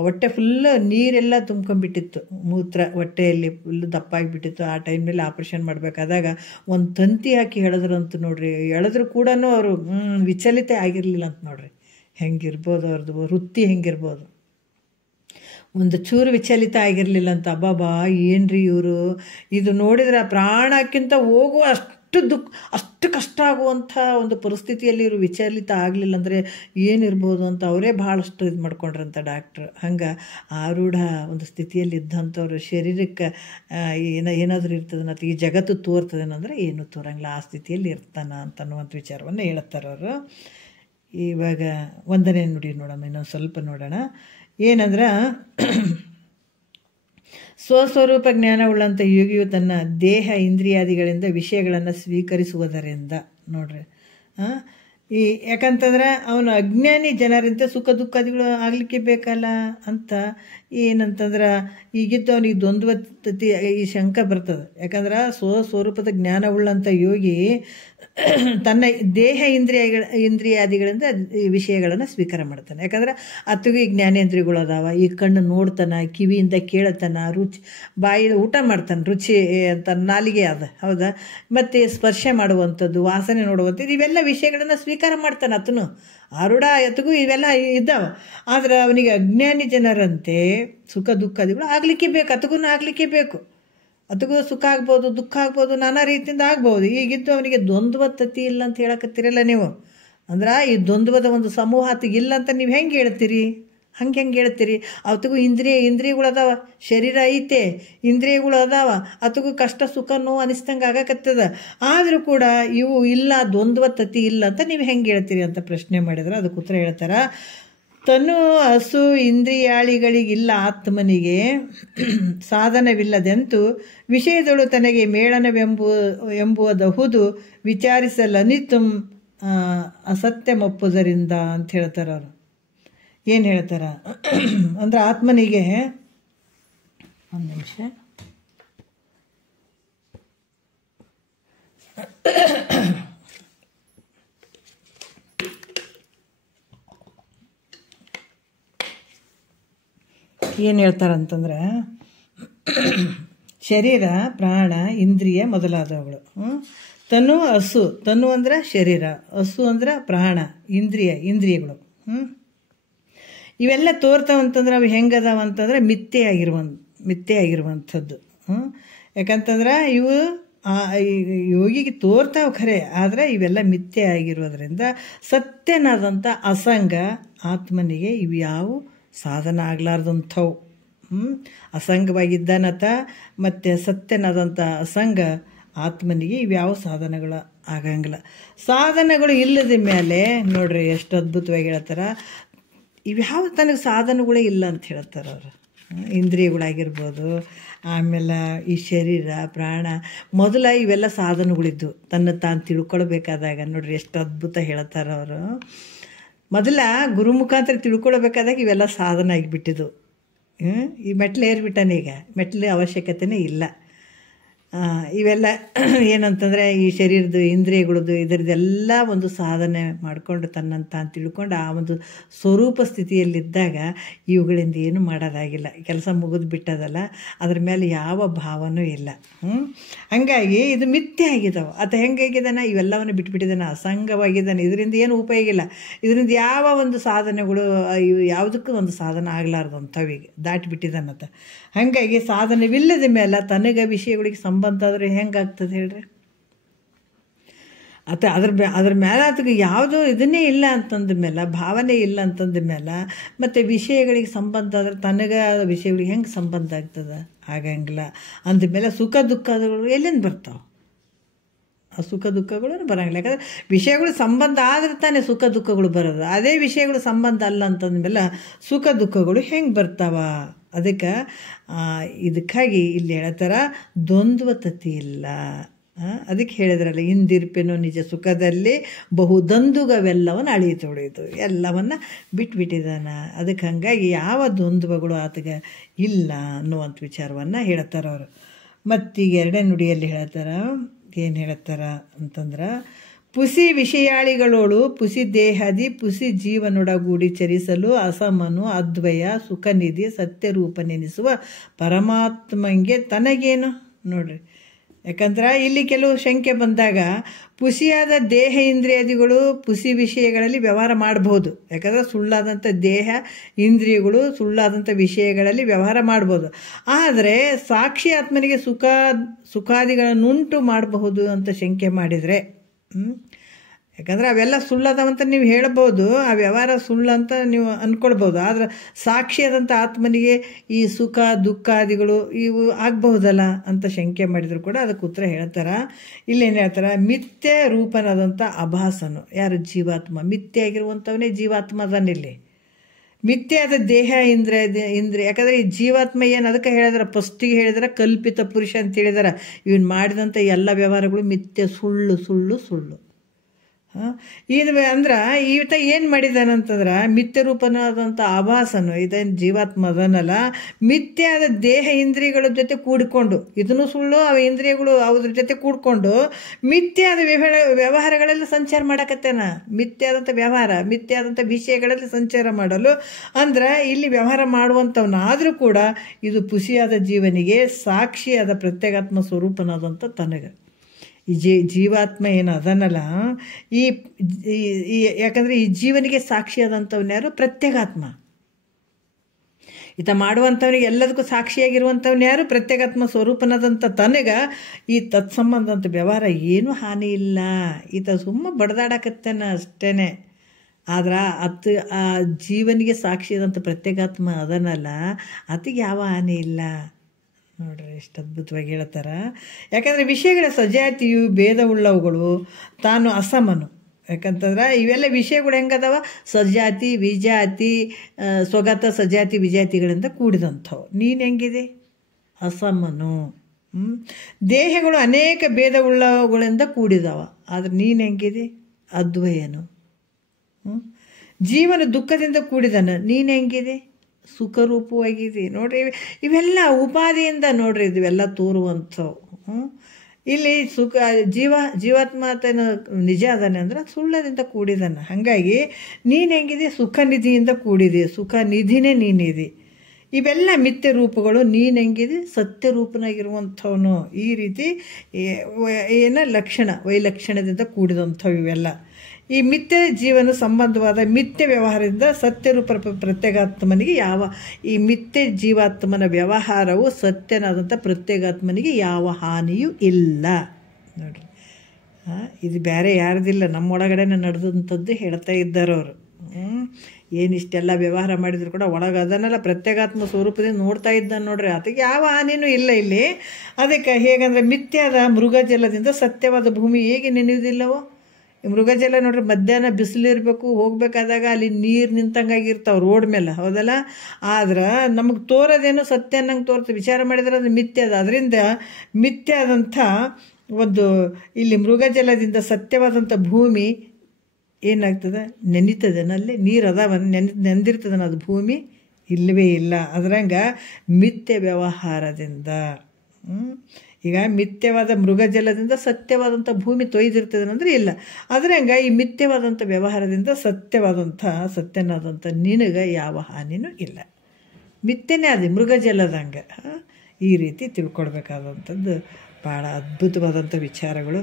ಹೊಟ್ಟೆ ಫುಲ್ಲು ನೀರೆಲ್ಲ ತುಂಬ್ಕೊಂಡ್ಬಿಟ್ಟಿತ್ತು, ಮೂತ್ರ ಹೊಟ್ಟೆಯಲ್ಲಿ ಫುಲ್ಲು ದಪ್ಪಾಗಿಬಿಟ್ಟಿತ್ತು. ಆ ಟೈಮ್ನಲ್ಲಿ ಆಪ್ರೇಷನ್ ಮಾಡಬೇಕಾದಾಗ ಒಂದು ತಂತಿ ಹಾಕಿ ಎಳೆದ್ರಂತ ನೋಡ್ರಿ. ಎಳೆದ್ರು ಕೂಡ ಅವರು ವಿಚಲಿತ ಆಗಿರಲಿಲ್ಲ ಅಂತ ನೋಡ್ರಿ. ಹೆಂಗಿರ್ಬೋದು ಅವ್ರದ್ದು ವೃತ್ತಿ, ಹೆಂಗಿರ್ಬೋದು, ಒಂದು ಚೂರು ವಿಚಲಿತ ಆಗಿರಲಿಲ್ಲ ಅಂತ. ಅಬ್ಬಾಬಾ ಏನ್ರಿ ಇವರು, ಇದು ನೋಡಿದ್ರೆ ಪ್ರಾಣಕ್ಕಿಂತ ಹೋಗುವ ಅಷ್ಟು ಕಷ್ಟ ಆಗುವಂಥ ಒಂದು ಪರಿಸ್ಥಿತಿಯಲ್ಲಿ ಇವರು ವಿಚಲಿತ ಆಗಲಿಲ್ಲ ಅಂದರೆ ಏನಿರ್ಬೋದು ಅಂತ ಅವರೇ ಭಾಳಷ್ಟು ಇದು ಮಾಡ್ಕೊಂಡ್ರಂತ ಡಾಕ್ಟ್ರು. ಹಂಗೆ ಆರೂಢ ಒಂದು ಸ್ಥಿತಿಯಲ್ಲಿ ಇದ್ದಂಥವ್ರು ಶರೀರಕ್ಕೆ ಏನಾದರೂ ಇರ್ತದನ್ನ, ಈ ಜಗತ್ತು ತೋರ್ತದೇನಂದ್ರೆ ಏನೂ ತೋರಂಗಿಲ್ಲ, ಆ ಸ್ಥಿತಿಯಲ್ಲಿ ಇರ್ತಾನ ಅಂತನ್ನುವಂಥ ವಿಚಾರವನ್ನು ಹೇಳುತ್ತಾರೆ ಅವರು. ಇವಾಗ ಒಂದನೇ ನುಡಿ ನೋಡೋಣ, ಇನ್ನೊಂದು ಸ್ವಲ್ಪ ನೋಡೋಣ. ಏನಂದ್ರೆ ಸ್ವಸ್ವರೂಪ ಜ್ಞಾನವುಳ್ಳಂಥ ಯೋಗಿಯು ತನ್ನ ದೇಹ ಇಂದ್ರಿಯಾದಿಗಳಿಂದ ವಿಷಯಗಳನ್ನು ಸ್ವೀಕರಿಸುವುದರಿಂದ ನೋಡ್ರಿ. ಯಾಕಂತಂದ್ರೆ ಅವನು ಅಜ್ಞಾನಿ ಜನರಂತೆ ಸುಖ ದುಃಖಾದಿಗಳು ಆಗಲಿಕ್ಕೆ ಬೇಕಲ್ಲ ಅಂತ. ಏನಂತಂದ್ರೆ ಈಗಿದ್ದು ಅವನಿಗೆ ದ್ವಂದ್ವತಿ ಈ ಶಂಕ ಬರ್ತದೆ. ಯಾಕಂದ್ರೆ ಸ್ವಸ್ವರೂಪದ ಜ್ಞಾನವುಳ್ಳಂಥ ಯೋಗಿ ತನ್ನ ದೇಹ ಇಂದ್ರಿಯಾದಿಗಳಿಂದ ಈ ವಿಷಯಗಳನ್ನು ಸ್ವೀಕಾರ ಮಾಡ್ತಾನೆ. ಯಾಕಂದ್ರೆ ಅತ್ತಿಗೂ ಈ ಜ್ಞಾನೇಂದ್ರಿಯಗಳು ಅದಾವ. ಈ ಕಣ್ಣು ನೋಡ್ತಾನೆ, ಕಿವಿಯಿಂದ ಕೇಳ್ತಾನೆ, ರುಚಿ ಬಾಯಿ ಊಟ ಮಾಡ್ತಾನೆ, ರುಚಿ ಅಂತ ನಾಲಿಗೆ ಅದ, ಹೌದಾ, ಮತ್ತು ಸ್ಪರ್ಶ ಮಾಡುವಂಥದ್ದು, ವಾಸನೆ ನೋಡುವಂಥದ್ದು, ಇವೆಲ್ಲ ವಿಷಯಗಳನ್ನು ಸ್ವೀಕಾರ ಮಾಡ್ತಾನೆ ಆತನು. ಆರೂಢ ಎತ್ತಿಗೂ ಇವೆಲ್ಲ ಇದ್ದಾವೆ. ಆದರೆ ಅವನಿಗೆ ಅಜ್ಞಾನಿ ಜನರಂತೆ ಸುಖ ದುಃಖಾದಿಗಳು ಆಗಲಿಕ್ಕೆ ಬೇಕು, ಅತಿಗೂ ಆಗಲಿಕ್ಕೆ ಬೇಕು. ಅದಕ್ಕೂ ಸುಖ ಆಗ್ಬೋದು, ದುಃಖ ಆಗ್ಬೋದು, ನಾನಾ ರೀತಿಯಿಂದ ಆಗ್ಬೋದು. ಈಗಿದ್ದು ಅವನಿಗೆ ದ್ವಂದ್ವತತಿ ಇಲ್ಲ ಅಂತ ಹೇಳಕತ್ತೀರಲ್ಲ ನೀವು. ಅಂದ್ರೆ ಈ ದ್ವಂದ್ವದ ಒಂದು ಸಮೂಹ ಆತಗಿಲ್ಲ ಅಂತ ನೀವು ಹೆಂಗೆ ಹೇಳ್ತೀರಿ? ಹೆಂಗೆ ಹೇಳ್ತೀರಿ? ಅವತ್ತಿಗೂ ಇಂದ್ರಿಯಗಳು ಅದಾವ, ಶರೀರ ಐತೆ, ಇಂದ್ರಿಯಗಳು ಅದಾವ, ಅತಿಗೂ ಕಷ್ಟ ಸುಖ ನೋವು ಅನಿಸ್ತಂಗೆ ಆಗಕತ್ತದ. ಆದರೂ ಕೂಡ ಇವು ಇಲ್ಲ, ದ್ವಂದ್ವತತಿ ಇಲ್ಲ ಅಂತ ನೀವು ಹೆಂಗೆ ಹೇಳ್ತೀರಿ ಅಂತ ಪ್ರಶ್ನೆ ಮಾಡಿದ್ರೆ ಅದಕ್ಕೆ ಉತ್ತರ ಹೇಳ್ತಾರೆ. ತನು ಹಸು ಇಂದ್ರಿಯಾಳಿಗಳಿಗಿಲ್ಲ ಆತ್ಮನಿಗೆ ಸಾಧನವಿಲ್ಲದೆಂತೂ ವಿಷಯದಳು ತನಗೆ ಮೇಳನವೆಂಬುವುದಹುದು ವಿಚಾರಿಸಲನಿತು ಅಸತ್ಯಮೊಪ್ಪುದರಿಂದ ಅಂತ ಹೇಳ್ತಾರೆ ಅವರು. ಏನು ಹೇಳ್ತಾರ ಅಂದ್ರೆ ಆತ್ಮನಿಗೆ, ಒಂದು ನಿಮಿಷ, ಏನು ಹೇಳ್ತಾರಂತಂದ್ರೆ ಶರೀರ, ಪ್ರಾಣ, ಇಂದ್ರಿಯ ಮೊದಲಾದವುಗಳು. ತನು ಹಸು, ತನು ಅಂದ್ರೆ ಶರೀರ, ಹಸು ಅಂದ್ರೆ ಪ್ರಾಣ, ಇಂದ್ರಿಯಗಳು. ಇವೆಲ್ಲ ತೋರ್ತಾವಂತಂದ್ರೆ ಅವು ಹೆಂಗದಾವ ಅಂತಂದ್ರೆ ಮಿಥ್ಯೆ ಆಗಿರುವಂಥದ್ದು. ಯಾಕಂತಂದ್ರೆ ಇವು ಯೋಗಿಗೆ ತೋರ್ತಾವ ಖರೆ, ಆದರೆ ಇವೆಲ್ಲ ಮಿಥ್ಯೆ ಆಗಿರೋದ್ರಿಂದ ಸತ್ಯನಾದಂಥ ಅಸಂಗ ಆತ್ಮನಿಗೆ ಇವು ಯಾವ ಸಾಧನ ಆಗ್ಲಾರ್ದಂಥವು. ಅಸಂಗವಾಗಿದ್ದಾನತ ಮತ್ತು ಸತ್ಯನಾದಂಥ ಅಸಂಗ ಆತ್ಮನಿಗೆ ಇವ್ಯಾವ ಸಾಧನಗಳು ಆಗಂಗಿಲ್ಲ. ಸಾಧನಗಳು ಇಲ್ಲದ ಮೇಲೆ ನೋಡ್ರಿ ಎಷ್ಟು ಅದ್ಭುತವಾಗಿ ಹೇಳ್ತಾರೆ. ಇವ್ಯಾವ ತನಗೆ ಸಾಧನಗಳೇ ಇಲ್ಲ ಅಂತ ಹೇಳ್ತಾರೆ ಅವರು. ಇಂದ್ರಿಯಗಳಾಗಿರ್ಬೋದು, ಆಮೇಲೆ ಈ ಶರೀರ, ಪ್ರಾಣ, ಮೊದಲ ಇವೆಲ್ಲ ಸಾಧನಗಳಿದ್ದು ತಾನು ತಿಳ್ಕೊಳ್ಬೇಕಾದಾಗ ನೋಡ್ರಿ ಎಷ್ಟು ಅದ್ಭುತ ಹೇಳ್ತಾರೆ ಅವರು. ಮೊದಲ ಗುರು ಮುಖಾಂತರ ತಿಳ್ಕೊಳ್ಬೇಕಾದಾಗ ಇವೆಲ್ಲ ಸಾಧನ ಆಗಿಬಿಟ್ಟಿದ್ದು. ಈ ಮೆಟ್ಲು ಏರ್ಬಿಟ್ಟಾನೆ, ಈಗ ಮೆಟ್ಲು ಅವಶ್ಯಕತೆನೇ ಇಲ್ಲ. ಇವೆಲ್ಲ ಏನಂತಂದರೆ ಈ ಶರೀರದ ಇಂದ್ರಿಯಗಳದ್ದು ಇದರದ್ದೆಲ್ಲ ಒಂದು ಸಾಧನೆ ಮಾಡಿಕೊಂಡು ತನ್ನನ್ನು ತಾನು ತಿಳ್ಕೊಂಡು ಆ ಒಂದು ಸ್ವರೂಪ ಸ್ಥಿತಿಯಲ್ಲಿದ್ದಾಗ ಇವುಗಳಿಂದ ಏನು ಮಾಡೋದಾಗಿಲ್ಲ. ಕೆಲಸ ಮುಗಿದು ಬಿಟ್ಟದಲ್ಲ, ಅದ್ರ ಮೇಲೆ ಯಾವ ಭಾವನೂ ಇಲ್ಲ. ಹಂಗಾಗಿ ಇದು ಮಿಥ್ಯೆ ಆಗಿದ್ದಾವೆ. ಆತ ಹೆಂಗಾಗಿದ್ದಾನೆ, ಇವೆಲ್ಲವನ್ನು ಬಿಟ್ಬಿಟ್ಟಿದ್ದಾನೆ, ಅಸಂಗವಾಗಿದ್ದಾನೆ. ಇದರಿಂದ ಏನು ಉಪಯೋಗ ಇಲ್ಲ. ಇದರಿಂದ ಯಾವ ಒಂದು ಸಾಧನೆಗಳು ಇವು ಯಾವುದಕ್ಕೂ ಒಂದು ಸಾಧನ ಆಗಲಾರ್ದಂಥವಿಗೆ ದಾಟಿಬಿಟ್ಟಿದ್ದಾನತ. ಹಾಗಾಗಿ ಸಾಧನವಿಲ್ಲದ ಮೇಲೆ ತನಗೆ ವಿಷಯಗಳಿಗೆ ಸಂಬಂಧ ಆದ್ರೆ ಹೆಂಗಾಗ್ತದೆ ಹೇಳ್ರಿ? ಅದ್ರ ಮೇಲೆ ಅದಕ್ಕೆ ಯಾವುದೋ ಇದನ್ನೇ ಇಲ್ಲ ಅಂತಂದ ಮೇಲೆ, ಭಾವನೆ ಇಲ್ಲ ಅಂತಂದ ಮೇಲೆ, ಮತ್ತು ವಿಷಯಗಳಿಗೆ ಸಂಬಂಧ ಆದ್ರೆ ತನಗೆ ವಿಷಯಗಳಿಗೆ ಹೆಂಗೆ ಸಂಬಂಧ ಆಗ್ತದೆ? ಆಗಂಗಿಲ್ಲ. ಅಂದಮೇಲೆ ಸುಖ ದುಃಖಗಳು ಎಲ್ಲಿಂದ ಬರ್ತಾವೆ? ಆ ಸುಖ ದುಃಖಗಳು ಬರೋಂಗಿಲ್ಲ. ಯಾಕಂದ್ರೆ ವಿಷಯಗಳು ಸಂಬಂಧ ಆದರೆ ತಾನೇ ಸುಖ ದುಃಖಗಳು ಬರೋದು. ಅದೇ ವಿಷಯಗಳು ಸಂಬಂಧ ಅಲ್ಲ ಅಂತಂದಮೇಲೆ ಸುಖ ದುಃಖಗಳು ಹೆಂಗೆ ಬರ್ತಾವ ಅದಕ್ಕೆ ಇದಕ್ಕಾಗಿ ಇಲ್ಲಿ ಹೇಳ್ತಾರ ದ್ವಂದ್ವತತಿ ಇಲ್ಲ. ಅದಕ್ಕೆ ಹೇಳಿದ್ರಲ್ಲ, ಇಂದಿರ್ಪೆನೋ ನಿಜ ಸುಖದಲ್ಲಿ ಬಹು ದಂದುಗವೆಲ್ಲವನ್ನು ಅಳಿತೊಡೆಯಿತು, ಎಲ್ಲವನ್ನು ಬಿಟ್ಬಿಟ್ಟಿದ್ದಾನ. ಅದಕ್ಕೆ ಹಾಗಾಗಿ ಯಾವ ದ್ವಂದ್ವಗಳು ಆತಗೆ ಇಲ್ಲ ಅನ್ನುವಂಥ ವಿಚಾರವನ್ನು ಹೇಳ್ತಾರೆ ಅವರು. ಮತ್ತೀಗ ಎರಡನೇ ನುಡಿಯಲ್ಲಿ ಹೇಳ್ತಾರ, ಏನು ಹೇಳ್ತಾರ ಅಂತಂದ್ರೆ, ಪುಸಿ ವಿಷಯಾಳಿಗಳೋಳು ಪುಸಿ ದೇಹದಿ ಪುಸಿ ಜೀವನೊಡಗೂಡಿ ಚರಿಸಲು ಅಸಮನು ಅದ್ವಯ ಸುಖನಿಧಿ ಸತ್ಯರೂಪನೆನಿಸುವ ಪರಮಾತ್ಮಂಗೆ ತನಗೇನು. ನೋಡ್ರಿ, ಯಾಕಂದ್ರೆ ಇಲ್ಲಿ ಕೆಲವು ಶಂಕೆ ಬಂದಾಗ ಪುಸಿಯಾದ ದೇಹ ಇಂದ್ರಿಯಾದಿಗಳು ಪುಸಿ ವಿಷಯಗಳಲ್ಲಿ ವ್ಯವಹಾರ ಮಾಡಬಹುದು. ಯಾಕಂದರೆ ಸುಳ್ಳಾದಂಥ ದೇಹ ಇಂದ್ರಿಯಗಳು ಸುಳ್ಳಾದಂಥ ವಿಷಯಗಳಲ್ಲಿ ವ್ಯವಹಾರ ಮಾಡ್ಬೋದು. ಆದರೆ ಸಾಕ್ಷಿ ಆತ್ಮನಿಗೆ ಸುಖಾದಿಗಳನ್ನುಂಟು ಮಾಡಬಹುದು ಅಂತ ಶಂಕೆ ಮಾಡಿದರೆ, ಯಾಕಂದರೆ ಅವೆಲ್ಲ ಸುಳ್ಳದವಂತ ನೀವು ಹೇಳ್ಬೋದು, ಆ ವ್ಯವಹಾರ ಸುಳ್ಳಂತ ನೀವು ಅಂದ್ಕೊಳ್ಬೋದು. ಆದರೆ ಸಾಕ್ಷಿಯಾದಂಥ ಆತ್ಮನಿಗೆ ಈ ಸುಖ ದುಃಖಾದಿಗಳು ಇವು ಆಗಬಹುದಲ್ಲ ಅಂತ ಶಂಕೆ ಮಾಡಿದ್ರು ಕೂಡ ಅದಕ್ಕೆ ಉತ್ತರ ಹೇಳ್ತಾರೆ. ಇಲ್ಲೇನು ಹೇಳ್ತಾರೆ, ಮಿಥ್ಯ ರೂಪನಾದಂಥ ಅಭಾಸನು ಯಾರು? ಜೀವಾತ್ಮ. ಮಿಥ್ಯ ಆಗಿರುವಂಥವನೇ ಜೀವಾತ್ಮ ಅದನ್ನಿಲ್ಲಿ. ಮಿಥ್ಯಾದ ದೇಹ ಇಂದ್ರಿಯ ಯಾಕಂದರೆ ಈ ಜೀವಾತ್ಮ ಏನು ಅದಕ್ಕೆ ಹೇಳಿದಾರೆ, ಫಸ್ಟಿಗೆ ಹೇಳಿದಾರೆ ಕಲ್ಪಿತ ಪುರುಷ ಅಂತ ಹೇಳಿದಾರೆ. ಇವನು ಮಾಡಿದಂಥ ಎಲ್ಲ ವ್ಯವಹಾರಗಳು ಮಿಥ್ಯ, ಸುಳ್ಳು ಸುಳ್ಳು ಸುಳ್ಳು. ಇದು ಅಂದ್ರೆ ಈತ ಏನು ಮಾಡಿದಾನಂತಂದ್ರೆ ಮಿಥ್ಯ ರೂಪನಾದಂಥ ಆಭಾಸನು ಇದೇನು ಜೀವಾತ್ಮ ಅದನ್ನಲ್ಲ, ಮಿಥ್ಯಾದ ದೇಹ ಇಂದ್ರಿಯಗಳ ಜೊತೆ ಕೂಡಿಕೊಂಡು, ಇದನ್ನು ಸುಳ್ಳು ಅವ ಇಂದ್ರಿಯಗಳು ಅದ್ರ ಜೊತೆ ಕೂಡಿಕೊಂಡು ಮಿಥ್ಯಾದ ವ್ಯವಹಾರಗಳಲ್ಲಿ ಸಂಚಾರ ಮಾಡಕತ್ತೇನ. ಮಿಥ್ಯಾದಂಥ ವ್ಯವಹಾರ ಮಿಥ್ಯಾದಂಥ ವಿಷಯಗಳಲ್ಲಿ ಸಂಚಾರ ಮಾಡಲು ಅಂದ್ರೆ ಇಲ್ಲಿ ವ್ಯವಹಾರ ಮಾಡುವಂಥವನಾದರೂ ಕೂಡ ಇದು ಪುಸಿಯಾದ ಜೀವನಿಗೆ ಸಾಕ್ಷಿಯಾದ ಪ್ರತ್ಯೇಗಾತ್ಮ ಸ್ವರೂಪನಾದಂಥ ತನಗೆ. ಈ ಜೀವಾತ್ಮ ಏನು ಅದನ್ನಲ್ಲ, ಯಾಕಂದರೆ ಈ ಜೀವನಿಗೆ ಸಾಕ್ಷಿಯಾದಂಥವ್ನು ಯಾರು? ಪ್ರತ್ಯೇಗಾತ್ಮ. ಈತ ಮಾಡುವಂಥವನಿಗೆ ಎಲ್ಲದಕ್ಕೂ ಸಾಕ್ಷಿಯಾಗಿರುವಂಥವ್ನು ಯಾರು? ಪ್ರತ್ಯೇಗಾತ್ಮ ಸ್ವರೂಪನಾದಂಥ ತನಗೆ ಈ ತತ್ಸಂಬಂಧಂಥ ವ್ಯವಹಾರ ಏನೂ ಹಾನಿ ಇಲ್ಲ. ಈತ ಸುಮ್ಮ ಬಡ್ದಾಡಕತ್ತೇನ ಅಷ್ಟೇ. ಆದ್ರೆ ಆ ಜೀವನಿಗೆ ಸಾಕ್ಷಿಯಾದಂಥ ಪ್ರತ್ಯೇಗಾತ್ಮ ಅದನ್ನಲ್ಲ, ಆತಗೆ ಯಾವ ಹಾನಿ ಇಲ್ಲ. ನೋಡ್ರಿ ಎಷ್ಟು ಅದ್ಭುತವಾಗಿ ಹೇಳ್ತಾರ. ಯಾಕಂದರೆ ವಿಷಯಗಳ ಸಜಾತಿಯು ಭೇದವುಳ್ಳವುಗಳು, ತಾನು ಅಸಮನು. ಯಾಕಂತಂದ್ರೆ ಇವೆಲ್ಲ ವಿಷಯಗಳು ಹೆಂಗದವ? ಸಜಾತಿ ವಿಜಾತಿ ಸ್ವಗತ ಸಜಾತಿ ವಿಜಾತಿಗಳಿಂದ ಕೂಡಿದಂಥವು. ನೀನು ಹೆಂಗಿದೆ? ಅಸಮನು. ದೇಹಗಳು ಅನೇಕ ಭೇದವುಳ್ಳವುಗಳಿಂದ ಕೂಡಿದವ, ಆದರೆ ನೀನು ಹೆಂಗಿದೆ? ಅದ್ವಯನು. ಜೀವನ ದುಃಖದಿಂದ ಕೂಡಿದನ, ನೀನು ಹೆಂಗಿದೆ? ಸುಖರೂಪವಾಗಿದೆ. ನೋಡ್ರಿ, ಇವೆಲ್ಲ ಉಪಾಧಿಯಿಂದ ನೋಡ್ರಿ ಇವೆಲ್ಲ ತೋರುವಂಥವು. ಇಲ್ಲಿ ಜೀವಾತ್ಮ ಆತನ ನಿಜ ಅದಾನೆ ಅಂದ್ರೆ ಸುಳ್ಳದಿಂದ ಕೂಡಿದಾನ. ಹಾಗಾಗಿ ನೀನು ಹೆಂಗಿದೆ? ಸುಖ ನಿಧಿಯಿಂದ ಕೂಡಿದೆ, ಸುಖ ನಿಧಿನೇ ನೀನಿದೆ. ಇವೆಲ್ಲ ಮಿಥ್ಯ ರೂಪಗಳು, ನೀನು ಹೆಂಗಿದೆ? ಸತ್ಯರೂಪನಾಗಿರುವಂಥವನು. ಈ ರೀತಿ ಲಕ್ಷಣ ವೈಲಕ್ಷಣದಿಂದ ಕೂಡಿದಂಥವು ಇವೆಲ್ಲ. ಈ ಮಿಥ್ಯ ಜೀವನ ಸಂಬಂಧವಾದ ಮಿಥ್ಯ ವ್ಯವಹಾರದಿಂದ ಸತ್ಯರೂಪ ಪ್ರತ್ಯೇಗಾತ್ಮನಿಗೆ ಈ ಮಿಥ್ಯ ಜೀವಾತ್ಮನ ವ್ಯವಹಾರವು ಸತ್ಯನಾದಂಥ ಪ್ರತ್ಯೇಗಾತ್ಮನಿಗೆ ಯಾವ ಹಾನಿಯೂ ಇಲ್ಲ. ನೋಡ್ರಿ, ಇದು ಬೇರೆ ಯಾರ್ದಿಲ್ಲ, ನಮ್ಮೊಳಗಡೆನೆ ನಡೆದಂಥದ್ದು ಹೇಳ್ತಾ ಇದ್ದಾರೆ ಅವರು. ಏನಿಷ್ಟೆಲ್ಲ ವ್ಯವಹಾರ ಮಾಡಿದ್ರು ಕೂಡ ಒಳಗೆ ಅದನ್ನೆಲ್ಲ ಪ್ರತ್ಯೇಗಾತ್ಮ ಸ್ವರೂಪದಿಂದ ನೋಡ್ತಾ ಇದ್ದಾನೆ. ನೋಡ್ರಿ, ಅದಕ್ಕೆ ಯಾವ ಹಾನಿನೂ ಇಲ್ಲ ಇಲ್ಲಿ. ಅದಕ್ಕೆ ಹೇಗಂದರೆ ಮಿಥ್ಯಾದ ಮೃಗಜಲದಿಂದ ಸತ್ಯವಾದ ಭೂಮಿ ಹೇಗೆ ನೆನೆಯುವುದಿಲ್ಲವೋ, ಮೃಗಜಲ ನೋಡ್ರಿ ಮಧ್ಯಾಹ್ನ ಬಿಸಿಲಿರಬೇಕು, ಹೋಗ್ಬೇಕಾದಾಗ ಅಲ್ಲಿ ನೀರು ನಿಂತಂಗಾಗಿರ್ತಾವೆ ರೋಡ್ ಮೇಲೆ, ಹೌದಲ್ಲ. ಆದ್ರೆ ನಮಗೆ ತೋರೋದೇನು ಸತ್ಯ ಅನ್ನಂಗೆ ತೋರ್ತದೆ. ವಿಚಾರ ಮಾಡಿದ್ರೆ ಅದು ಮಿಥ್ಯ ಅದ. ಅದರಿಂದ ಮಿಥ್ಯ ಆದಂಥ ಒಂದು ಇಲ್ಲಿ ಮೃಗಜಲದಿಂದ ಸತ್ಯವಾದಂಥ ಭೂಮಿ ಏನಾಗ್ತದೆ? ನೆನೀತದೇನಲ್ಲಿ ನೀರು ಅದಾವ, ನೆಂದಿರ್ತದನ ಅದು ಭೂಮಿ? ಇಲ್ಲವೇ ಇಲ್ಲ. ಅದ್ರಂಗೆ ಮಿಥ್ಯ ವ್ಯವಹಾರದಿಂದ ಈಗ ಮಿಥ್ಯವಾದ ಮೃಗಜಲದಿಂದ ಸತ್ಯವಾದಂಥ ಭೂಮಿ ತೊಯ್ದಿರ್ತದನಂದ್ರೆ ಇಲ್ಲ. ಅದ್ರಂಗೆ ಈ ಮಿಥ್ಯವಾದಂಥ ವ್ಯವಹಾರದಿಂದ ಸತ್ಯನಾದಂಥ ನಿನಗೆ ಯಾವ ಹಾನಿನೂ ಇಲ್ಲ. ಮಿಥ್ಯನೇ ಅದು ಮೃಗಜಲದಂಗೆ. ಈ ರೀತಿ ತಿಳ್ಕೊಳ್ಬೇಕಾದಂಥದ್ದು ಭಾಳ ಅದ್ಭುತವಾದಂಥ ವಿಚಾರಗಳು.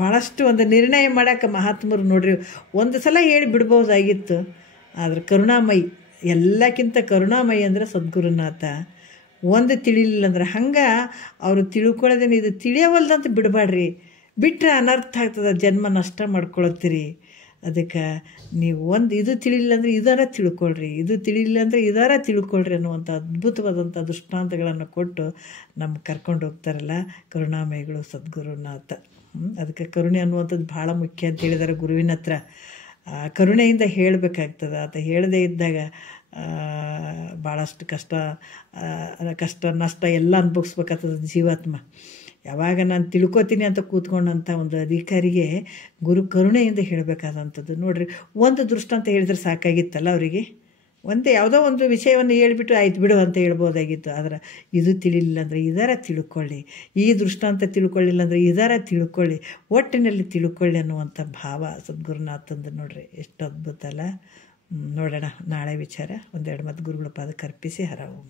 ಭಾಳಷ್ಟು ಒಂದು ನಿರ್ಣಯ ಮಾಡೋಕ್ಕೆ ಮಹಾತ್ಮರು ನೋಡ್ರಿ ಒಂದು ಸಲ ಹೇಳಿ ಬಿಡ್ಬೋದಾಗಿತ್ತು. ಆದರೆ ಕರುಣಾಮಯಿ, ಎಲ್ಲಕ್ಕಿಂತ ಕರುಣಾಮಯಿ ಅಂದರೆ ಸದ್ಗುರುನಾಥ. ಒಂದು ತಿಳಿಲಿಲ್ಲ ಅಂದ್ರೆ ಹಂಗೆ ಅವರು ತಿಳ್ಕೊಳ್ಳೋದೇನು, ಇದು ತಿಳಿಯವಲ್ದಂತ ಬಿಡಬೇಡ್ರಿ. ಬಿಟ್ಟರೆ ಅನರ್ಥ ಆಗ್ತದೆ, ಜನ್ಮ ನಷ್ಟ ಮಾಡ್ಕೊಳತ್ತೀರಿ. ಅದಕ್ಕೆ ನೀವು ಇದು ತಿಳಿಲಿಲ್ಲ ಅಂದರೆ ಇದರ ತಿಳ್ಕೊಳ್ರಿ, ಇದು ತಿಳಿಲಿಲ್ಲ ಅಂದರೆ ಇದರ ತಿಳ್ಕೊಳ್ರಿ ಅನ್ನುವಂಥ ಅದ್ಭುತವಾದಂಥ ದೃಷ್ಟಾಂತಗಳನ್ನು ಕೊಟ್ಟು ನಮ್ಗೆ ಕರ್ಕೊಂಡು ಹೋಗ್ತಾರಲ್ಲ ಕರುಣಾಮಯಿಗಳು ಸದ್ಗುರುನಾಥ. ಅದಕ್ಕೆ ಕರುಣೆ ಅನ್ನುವಂಥದ್ದು ಭಾಳ ಮುಖ್ಯ ಅಂತ ಹೇಳಿದ್ದಾರೆ ಗುರುವಿನ ಹತ್ರ. ಕರುಣೆಯಿಂದ ಹೇಳಬೇಕಾಗ್ತದೆ. ಆತ ಹೇಳದೇ ಇದ್ದಾಗ ಭಾಳಷ್ಟು ಕಷ್ಟ ನಷ್ಟ ಎಲ್ಲ ಅನುಭವಿಸ್ಬೇಕಾಗ್ತದೆ ಜೀವಾತ್ಮ. ಯಾವಾಗ ನಾನು ತಿಳ್ಕೊತೀನಿ ಅಂತ ಕೂತ್ಕೊಂಡಂಥ ಒಂದು ಅಧಿಕಾರಿಗೆ ಗುರು ಕರುಣೆಯಿಂದ ಹೇಳಬೇಕಾದಂಥದ್ದು. ನೋಡಿರಿ, ಒಂದು ದೃಷ್ಟಾಂತ ಹೇಳಿದ್ರೆ ಸಾಕಾಗಿತ್ತಲ್ಲ ಅವರಿಗೆ. ಯಾವುದೋ ಒಂದು ವಿಷಯವನ್ನು ಹೇಳಿಬಿಟ್ಟು ಆಯ್ತು ಬಿಡು ಅಂತ ಹೇಳ್ಬೋದಾಗಿತ್ತು. ಆದರೆ ಇದು ತಿಳಿಲಿಲ್ಲ ಅಂದರೆ ಇದರ ತಿಳ್ಕೊಳ್ಳಿ, ಈ ದೃಷ್ಟಾಂತ ತಿಳ್ಕೊಳ್ಳಿಲ್ಲ ಅಂದರೆ ಇದರ ತಿಳ್ಕೊಳ್ಳಿ, ಒಟ್ಟಿನಲ್ಲಿ ತಿಳ್ಕೊಳ್ಳಿ ಅನ್ನುವಂಥ ಭಾವ ಸದ್ಗುರುನಾಥಂದು. ನೋಡ್ರಿ ಎಷ್ಟು ಅದ್ಭುತ ಅಲ್ಲ. ನೋಡೋಣ ನಾಳೆ ವಿಚಾರ ಒಂದೆರಡು ಮತ್ತು ಗುರುಗಳ ಪಾದಕ್ಕೆ ಅರ್ಪಿಸಿ ಹರ ಓಂ.